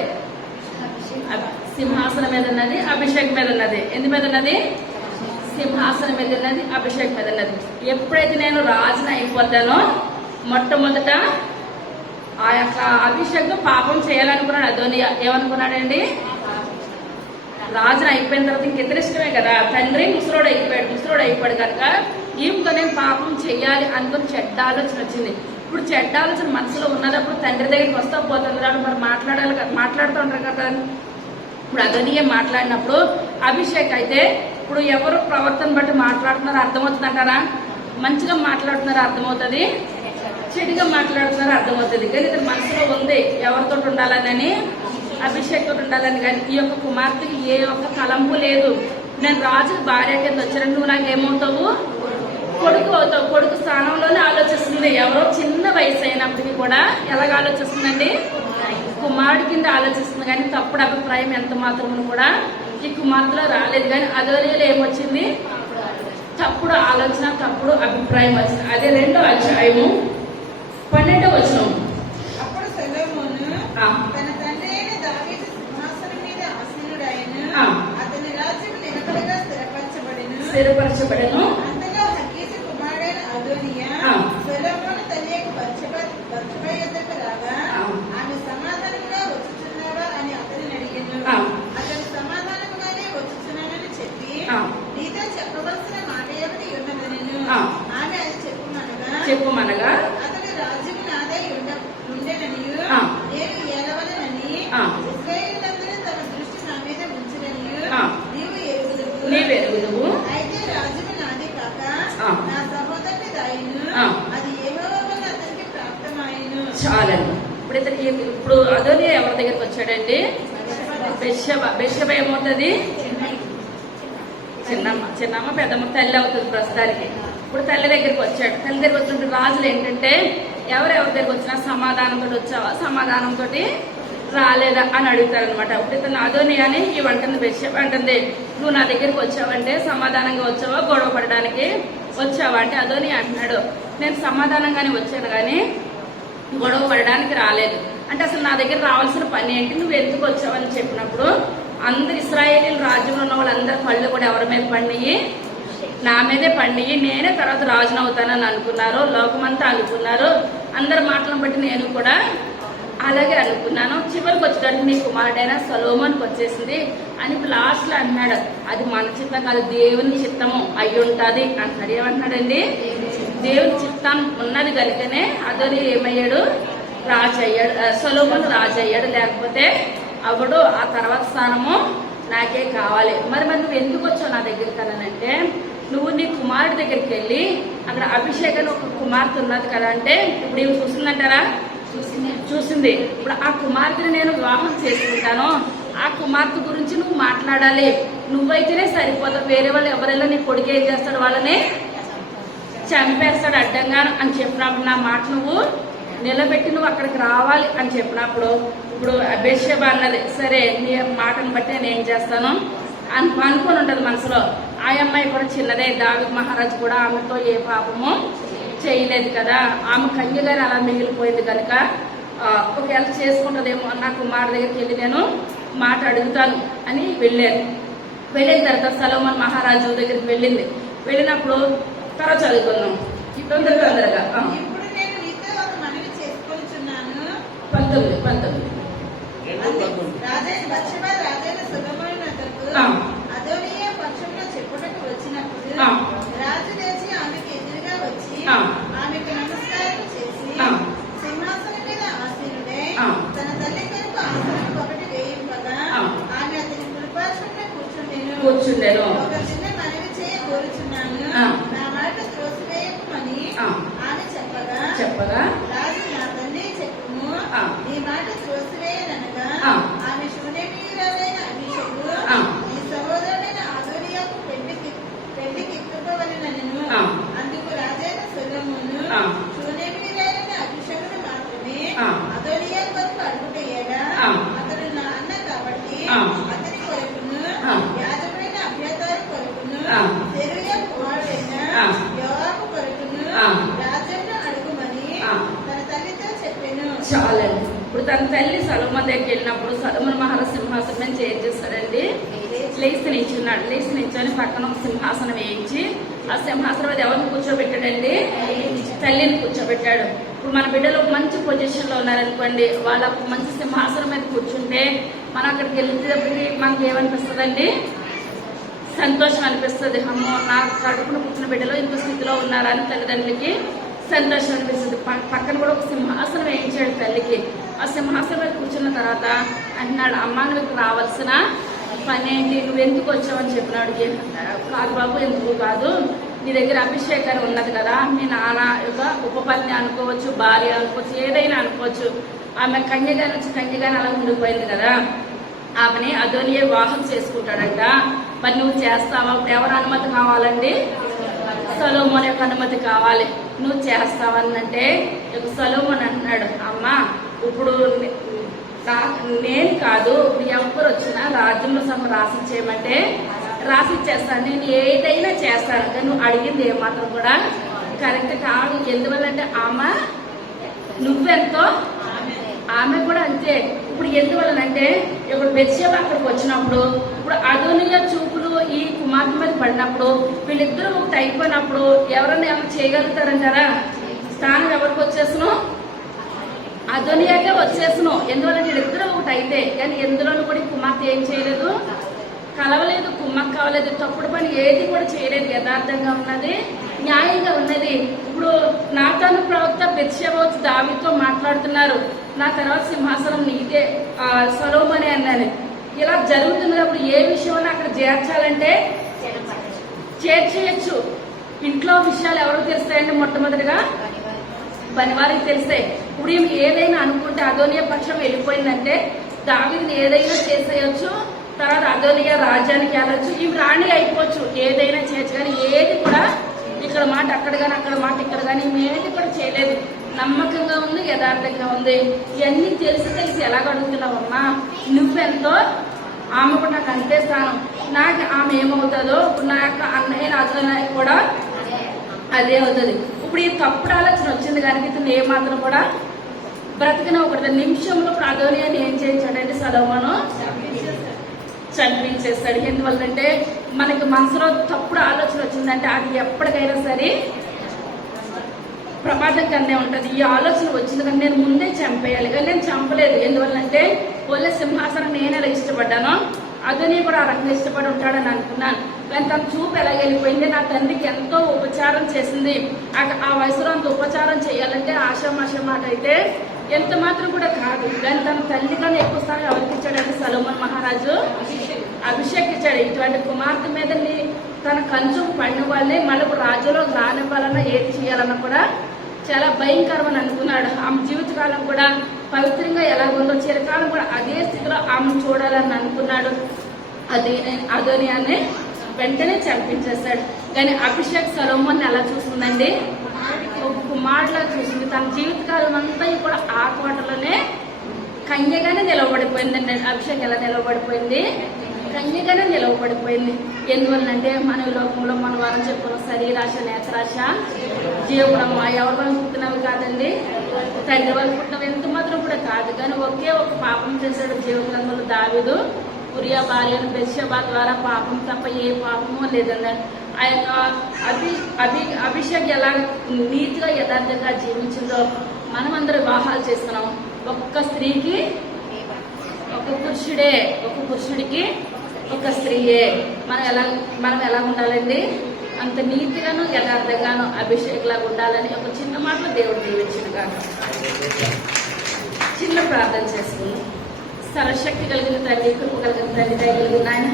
సింహాసనం మీద ఉన్నది, అభిషేక్ మీద ఉన్నది. ఎందు మీద ఉన్నది, సింహాసనం మీద ఉన్నది, అభిషేక్ మీద ఉన్నది. ఎప్పుడైతే నేను రాజుని అయిపోతానో మొట్టమొదట ఆ యొక్క అభిషేక్ పాపం చేయాలనుకున్నాడు అదోనియా. ఏమనుకున్నాడండి, రాజుని అయిపోయిన తర్వాత ఇంకెద్దరు ఇష్టమే కదా, తండ్రి ముసలోడు అయిపోయాడు కనుక ఈమెతో నేను పాపం చెయ్యాలి అనుకుని చెడ్డ ఆలోచన వచ్చింది. ఇప్పుడు చెడ్డ ఆలోచన మనసులో ఉన్నదప్పుడు తండ్రి దగ్గరికి వస్తా పోతుంది రాడు, మరి మాట్లాడుతూ ఉంటారు కదా. ఇప్పుడు అదోనియా మాట్లాడినప్పుడు అభిషేక్ అయితే ఇప్పుడు ఎవరు ప్రవర్తన బట్టి మాట్లాడుతున్నారో అర్థమవుతుంది అంటారా, మంచిగా మాట్లాడుతున్నారో అర్థమవుతుంది, చెడుగా మాట్లాడుతున్నారో అర్థమవుతుంది. కానీ ఇతను మనసులో ఉంది ఎవరితో ఉండాలని, అభిషేక్ తోటి ఉండాలని. కానీ ఈ యొక్క కుమార్తెకి ఏ ఒక్క తలంపు లేదు, నేను రాజు భార్య కింద వచ్చాను, నువ్వు నాకు ఏమవుతావు, కొడుకు అవుతావు, కొడుకు స్థానంలోనే ఆలోచిస్తుంది. ఎవరో చిన్న వయసు అయినప్పటికీ కూడా ఎలాగ ఆలోచిస్తుందండి? కుమారుడి కింద ఆలోచిస్తుంది. కానీ తప్పుడు అభిప్రాయం ఎంత మాత్రము కూడా ఈ కుమార్తెలో రాలేదు. కానీ అదోనియాలో ఏమొచ్చింది? తప్పుడు ఆలోచన, తప్పుడు అభిప్రాయం వచ్చింది. అదే 2వ అధ్యాయము 12వ వచనం. అప్పుడు సొలొమోను తన తండ్రి అయిన దావీదు సింహాసనం మీద ఆసీనుడైన అతని రాజ్యం నిలకడగా స్థిరపరచబడెను. అంతలో హగ్గీతు కుమారుడైన అదోనియా సొలొమోను తల్లి బత్షెబా యొద్దకు రాగా ఆమె సమాధానంగా వచ్చుచున్నావా అని అతనిని అడిగాను. అతను సమాధానంగానే వచ్చుచున్నానని చెప్పి నీతో చెప్పవలసిన మాట ఏమిటి ఉన్నదనెను. ఆమె అది చెప్పుమనగా అతడు రాజ్యము నాదై ఉండెననియు నేను ఏలవలెనని ఇశ్రాయేలులందరూ తమ దృష్టి నా మీద ఉంచుననియు నీవు ఎరుగుదువు. అయితే రాజ్యము నాది కాక నా సహోదరుని దాయును, అది యెహోవా వల్ల అతనికి ప్రాప్తమాయెను. చాలండి. ఇప్పుడు అదోనియా ఎవరి దగ్గరికి వచ్చాడండి? బెత్షెబా ఏమవుతుంది? చిన్నమ్మ పెద్దమ్మ తల్లి అవుతుంది ప్రస్తుతానికి. ఇప్పుడు తల్లి దగ్గరికి వచ్చాడు. తల్లి దగ్గరికి వచ్చినప్పుడు రాజులు ఏంటంటే ఎవరెవరి దగ్గరికి వచ్చినా సమాధానంతో వచ్చావా, సమాధానంతో రాలేదా అని అడుగుతారనమాట. ఇప్పుడు ఇతను అదోనియాని ఈ వంటని బెత్షెబా అంటుంది, నువ్వు నా దగ్గరికి వచ్చావంటే సమాధానంగా వచ్చావా, గొడవ పడడానికి వచ్చావా అంటే అదోనియా అంటున్నాడు, నేను సమాధానంగానే వచ్చాను కానీ గొడవ పడడానికి రాలేదు. అంటే అసలు నా దగ్గర రావాల్సిన పని ఏంటి, నువ్వు ఎందుకు వచ్చావని చెప్పినప్పుడు అందరు ఇశ్రాయేలీయుల రాజ్యంలో ఉన్న వాళ్ళందరి కళ్ళు కూడా ఎవరి మీద పండియి? నా మీదే పండియి. నేనే తర్వాత రాజును అవుతానని అనుకున్నారు, లోకమంతా అనుకున్నారు. అందరి మాటలను బట్టి నేను కూడా అలాగే అనుకున్నాను. చివరికి వచ్చేటట్టు నీ కుమారుడైన సొలొమోనుకి వచ్చేసింది అని లాస్ట్ లో అంటున్నాడు. అది మన చిత్తం కాదు, దేవుని చిత్తము అయి ఉంటది అంటున్నాడు. ఏమంటున్నాడండి? దేవుని చిత్తం ఉన్నది కనుకనే అదోనియా ఏమయ్యాడు? రాజు అయ్యాడు. సొలొమోను రాజు అయ్యాడు. లేకపోతే అప్పుడు ఆ తర్వాత స్థానము నాకే కావాలి. మరి నువ్వు ఎందుకు వచ్చావు నా దగ్గరికి అనంటే, నువ్వు నీ కుమారుడి దగ్గరికి వెళ్ళి అక్కడ అభిషేకాన్ని ఒక కుమార్తె ఉన్నది కదా అంటే, ఇప్పుడు ఏమి చూసిందంటారా? చూసింది. ఇప్పుడు ఆ కుమార్తెని నేను వివాహం చేసుకుంటాను, ఆ కుమార్తె గురించి నువ్వు మాట్లాడాలి. నువ్వైతేనే సరిపోతావు, వేరే వాళ్ళు ఎవరైనా నీ కొడుకు ఏం చేస్తాడు, వాళ్ళని చంపేస్తాడు అడ్డంగా అని చెప్పినప్పుడు నా మాట నువ్వు నిలబెట్టి నువ్వు అక్కడికి రావాలి అని చెప్పినప్పుడు ఇప్పుడు బెత్షెబా అన్నది, సరే నీ మాటను బట్టి నేను ఏం చేస్తాను అనుకొని ఉంటుంది మనసులో. ఆ అమ్మాయి కూడా చిన్నదే, దావీదు మహారాజు కూడా ఆమెతో ఏ పాపము చేయలేదు కదా, ఆమె కన్యగానే అలా మిగిలిపోయింది కనుక ఒకవేళ చేసుకుంటుందేమో నా కుమారుడి దగ్గరికి వెళ్ళి నేను మాట అడుగుతాను అని వెళ్ళాను. వెళ్ళిన తర్వాత సొలొమోను మహారాజు దగ్గరికి వెళ్ళింది. వెళ్ళినప్పుడు తర్వాత చదువుకున్నాం తొందరగా 19 అదోనియా పక్షంలో చెప్పుటకు వచ్చినప్పుడు రాజు లేచి ఆమెకు ఎదురుగా వచ్చి ఆమెకు నమస్కారం చేసి సింహాసనం మీద ఆసీనుడై తన తల్లి కొరకు ఆసనం ఒకటి వేయింపగా ఆమె అతని కుడిపార్శ్వంలో కూర్చుండెను. ఒక చిన్న మనవి చేయ కోరుచున్నాను, నా మాట త్రోసివేయకుమని ఆమె చెప్పగా రాజు నా తండ్రి చెప్పుము, నీ మాట త్రోసివేయనగా ఆమె శూన్యమీయురాలైన అభిషేకు ఈ సహోదరుడైన అదోనియాకు పెళ్లికిప్పుకోవలెనెను. అందుకు రాజైన సొలొమోను శూన్యమీయురాలైన అభిషేకును మాత్రమే అదోనియా కొరకు అడుగుటయ్యగా అతడు నా అన్న కాబట్టి అతని కొరకును యాజకుడైన అబ్యాతారు కొరకును సెరూయా కుమారుడైన యోవాబు కొరకును రాజ్యంలో అడుగుమని తన తల్లితో చెప్పాను. చాలండి. ఇప్పుడు తన తల్లి సొలొమోను దగ్గరికి వెళ్ళినప్పుడు సొలొమోను మహారాజు సింహాసనం చేంజ్ చేస్తాడండి. లేచి నిల్చున్నాడు. లేచి నిల్చొని పక్కన ఒక సింహాసనం వేయించి ఆ సింహాసనం మీద ఎవరిని కూర్చోబెట్టాడండి? తల్లిని కూర్చోబెట్టాడు. ఇప్పుడు మన బిడ్డలు మంచి పొజిషన్ లో ఉన్నారనుకోండి, వాళ్ళ మంచి సింహాసనం మీద కూర్చుంటే మనం అక్కడికి వెళ్ళేటప్పటికి మనకి ఏమనిపిస్తుందండి? సంతోషం అనిపిస్తుంది. అమ్మో నా కడుపున పుట్టిన బిడ్డలు ఇంత స్థితిలో ఉన్నారని తల్లిదండ్రులకి సంతోషం అనిపిస్తుంది. పక్కన కూడా ఒక సింహాసనం వేయించాడు తల్లికి. ఆ సింహాసనం మీద కూర్చున్న తర్వాత అంటున్నాడు, అమ్మ నువ్వు రావాల్సిన పని ఏంటి, నువ్వు ఎందుకు వచ్చావని చెప్పినాడు. కాదు బాబు, ఎందుకు కాదు, నీ దగ్గర అభిషేకాన్ని ఉన్నది కదా, మీ నాన్న యొక్క ఉపపత్ని అనుకోవచ్చు, భార్య అనుకోవచ్చు, ఏదైనా అనుకోవచ్చు, ఆమె కన్యగానే అలా ఉండిపోయింది కదా, ఆమెని అదోనియా వివాహం చేసుకుంటాడంట. మరి నువ్వు చేస్తావా? ఇప్పుడు ఎవరు అనుమతి కావాలండి? సొలొమోను యొక్క అనుమతి కావాలి. నువ్వు చేస్తావనంటే సొలొమోను అంటున్నాడు, అమ్మా ఇప్పుడు నేను కాదు, ఇప్పుడు ఎవరు వచ్చినా రాజ్యంలో సహా రాసి చేయమంటే రాసి చేస్తాను, నేను ఏదైనా చేస్తాను, కానీ నువ్వు అడిగింది ఏమాత్రం కూడా కరెక్ట్ కాదు. ఎందువల్లంటే ఆమె నువ్వెంతో ఆమె కూడా అంతే. ఇప్పుడు ఎందువల్లనంటే ఇప్పుడు బెత్షెబ అక్కడికి వచ్చినప్పుడు, ఇప్పుడు అదోనియా చూపులు ఈ కుమార్తె మీద పడినప్పుడు, వీళ్ళిద్దరూ ఒకటి అయిపోయినప్పుడు ఎవరన్నా ఏమైనా చేయగలుగుతారంటారా? స్థానం ఎవరికి వచ్చేసను? అదోనియాకే వచ్చేసను. ఎందువల్ల వీళ్ళిద్దరూ ఒకటి అయితే, కానీ ఎందులోనూ కూడా ఈ కుమార్తె ఏం చేయలేదు, కలవలేదు, కుమ్మక్క కావలేదు, తప్పుడు పని ఏది కూడా చేయలేదు, యథార్థంగా ఉన్నది, న్యాయంగా ఉన్నది. ఇప్పుడు నాతాను ప్రవక్త బెత్షెబ వచ్చి దావీదుతో మాట్లాడుతున్నారు, నా తర్వాత సింహాసనం నీదే సొలొమోనే అన్నాను. ఇలా జరుగుతున్నప్పుడు ఏ విషయంలో అక్కడ చేర్చాలంటే చేర్చేయచ్చు. ఇంట్లో విషయాలు ఎవరికి తెలుస్తాయంటే మొట్టమొదటిగా పనివారికి తెలుస్తాయి. ఇప్పుడు ఈమె ఏదైనా అనుకుంటే అదోనియా పక్షం వెళ్ళిపోయిందంటే దావీదుని ఏదైనా చేసేయచ్చు, తర్వాత అదోనియా రాజ్యానికి వెళ్ళొచ్చు, ఈమె రాణి అయిపోవచ్చు, ఏదైనా చేయొచ్చు. కానీ ఏది కూడా ఇక్కడ మాట అక్కడ కానీ అక్కడ మాట ఇక్కడ కానీ ఏది కూడా చేయలేదు. నమ్మకంగా ఉంది, యథార్థంగా ఉంది. ఇవన్నీ తెలిసి ఎలాగ అడుగుతున్నావమ్మా? నువ్వెంతో ఆమె కూడా నాకు అంతే స్థానం, నాకు ఆమె ఏమవుతుందో నా యొక్క అన్నయ్య అదోనియా కూడా అదే అవుతుంది. ఇప్పుడు ఈ తప్పుడు ఆలోచన వచ్చింది కనుక ఇతను ఏమాత్రం కూడా బ్రతకనివ్వకూడదు. నిమిషంలో ఇప్పుడు అదోనియాని ఏం చేయించాడంటే సొలొమోను చంపించేస్తాడు. ఎందువల్లంటే మనకి మనసులో తప్పుడు ఆలోచన వచ్చిందంటే అది ఎప్పటికైనా సరే ప్రమాదకరంగా ఉంటుంది. ఈ ఆలోచన వచ్చింది కానీ నేను ముందే చంపేయాలి, కానీ నేను చంపలేదు. ఎందువల్లంటే ఒళ్ళే సింహాసనం నేను ఎలా ఇష్టపడ్డానో అదోని కూడా ఆ రకంగా ఇష్టపడి ఉంటాడని అనుకున్నాను. కానీ తన చూపు ఎలా వెళ్ళిపోయింది, నా తండ్రికి ఎంతో ఉపచారం చేసింది, ఆ వయసులో అంత ఉపచారం చేయాలంటే ఆషామాష మాట అయితే ఎంత మాత్రం కూడా కాదు. కానీ తన తల్లి కన్నా ఎక్కువ స్థానం ఎవరికి ఇచ్చాడంటే సొలొమోన్ మహారాజు అభిషేక్ ఇచ్చాడు. ఇటువంటి కుమార్తె మీద తన కంచు పడిన వాళ్ళే మళ్ళీ రాజులో రానివ్వాలన్నా ఏది చేయాలన్నా కూడా చాలా భయంకరమని అనుకున్నాడు. ఆమె జీవితకాలం కూడా పవిత్రంగా ఎలాగుందో చిరకాలం కూడా అదే స్థితిలో ఆమెను చూడాలని అనుకున్నాడు. అదోనియాన్ని వెంటనే చంపించేశాడు. కానీ అభిషేక్ సొలొమోన్ ఎలా చూసిందండి? ఒక కుమారులా చూసింది. తన జీవితకాలం అంతా కూడా ఆ కోటలోనే కన్యగానే నిలవబడిపోయిందండి. అభిషేక్ ఎలా నిలవబడిపోయింది? కన్యగానే నిలవబడిపోయింది. ఎందువల్లంటే మన లోకంలో మన వారం చెప్పుకున్న శరీరాశ, నేత్రాశ, జీవబ్రహ్మ ఎవరి వాళ్ళు పుట్టినవి కాదండి, తండ్రి వాళ్ళు పుట్టినవి ఎంత మాత్రం కూడా కాదు. కానీ ఒకే ఒక పాపం చేశాడు జీవగ్రంథంలో దావీదు. ఉరియా భార్యను బెత్షెబ ద్వారా పాపం తప్ప ఏ పాపమో లేదన్నాడు. ఆ యొక్క అభిషేక్ ఎలా నీతిగా యథార్థంగా జీవించిందో మనమందరం వివాహాలు చేస్తున్నాం. ఒక్క స్త్రీకి ఒక పురుషుడికి ఒక స్త్రీయే. మనం ఎలా ఉండాలండి? అంత నీతిగాను యథార్థంగాను అభిషేక్ లాగా ఉండాలని ఒక చిన్న మాటలో దేవుడు దీవించింది కాక చిన్న ప్రార్థన చేసుకుంది. సర్వశక్తి కలిగిన తండ్రి, కృప కలిగిన తండ్రి, దయగలిగిన ఆయన,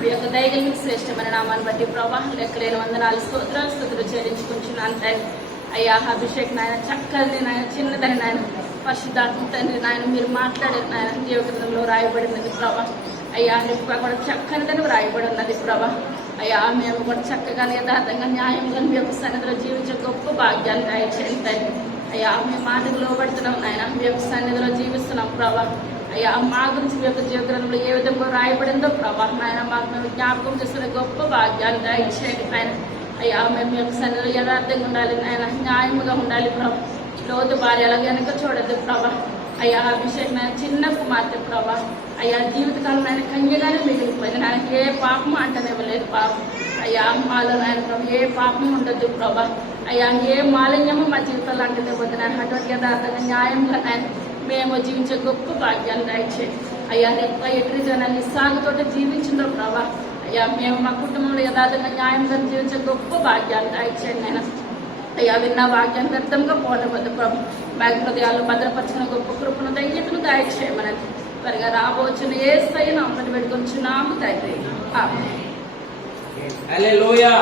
మీ యొక్క దయగలిగిన శ్రేష్టమైన నామాన్ని బట్టి ప్రభా లెక్కలేని వందనాలు స్తోత్రాలు చెల్లించుకుంటున్నాను తండ్రి. అయ్యా అభిషేక్ నాయన చక్కని నాయన, చిన్నదని నాయన, పరిశుద్ధాత్మ తండ్రి నాయన, మీరు మాట్లాడారు నాయన, జీవగ్రంథంలో రాయబడినది ప్రభా. అయ్యా రేపు కూడా చక్కనిదని రాయబడి ఉన్నది ప్రభా. అయ్యా మేము కూడా చక్కగా యథార్థంగా న్యాయంగా మీ యొక్క సన్నిధిలో జీవించే గొప్ప భాగ్యాన్ని దయచేయండి. అయ్యా మేము మాటకు లోబడుతున్నాం నాయన, మీ యొక్క సన్నిధిలో జీవిస్తున్నాం ప్రభా. అయ్యా మా గురించి మీ యొక్క జీవితంలో ఏ విధంగా రాయబడిందో ప్రభా నాయన మాకు మేము జ్ఞాపకం చేసుకునే గొప్ప భాగ్యాన్ని దయచేయండి నాయన. అయ్యా మేము మీ యొక్క సన్నిధిలో యథార్థంగా ఉండాలి నాయన, న్యాయంగా ఉండాలి ప్రభా. లోతు భార్య అలా వెనక చూడద్దు ప్రభా. అయ్యా అభిషేక్ నాయన చిన్న కుమార్తె ప్రభా. అయ్యా జీవితకాలం ఆయన కన్యగానే మిగిలిపోయింది. నాయన ఏ పాపము అంటనివ్వలేదు పాపం. అయ్యా మాలో నాయన ప్రభు ఏ పాపం ఉండద్దు ప్రభా. అయ్యా ఏ మాలిన్యము మా జీవితాల్లో అంటనివ్వద్దు నాయన. అటువంటి యథార్థంగా న్యాయంగా నాయన మేము జీవించే గొప్ప భాగ్యాన్ని దయచేయండి. అయ్యా రేపు ఎటు జనాన్ని సాగుతోట జీవించిందో ప్రభా. అయ్యా మేము మా కుటుంబంలో యథార్థంగా న్యాయంగా జీవించే గొప్ప భాగ్యాన్ని దయచేయండి నాయన. అయ్యా విన్న వాక్యాన్ని వ్యర్థంగా పోవద్దు ప్రభు. బ్యాగ్ హృదయాలు భద్రపరిచిన గొప్ప కృపను ధైర్యతను దయచేయమని త్వరగా రాబోచున్న యేసయ్య నామమున పెట్టుకొనుచున్నాము తండ్రి. ఆమేన్. హల్లెలూయా.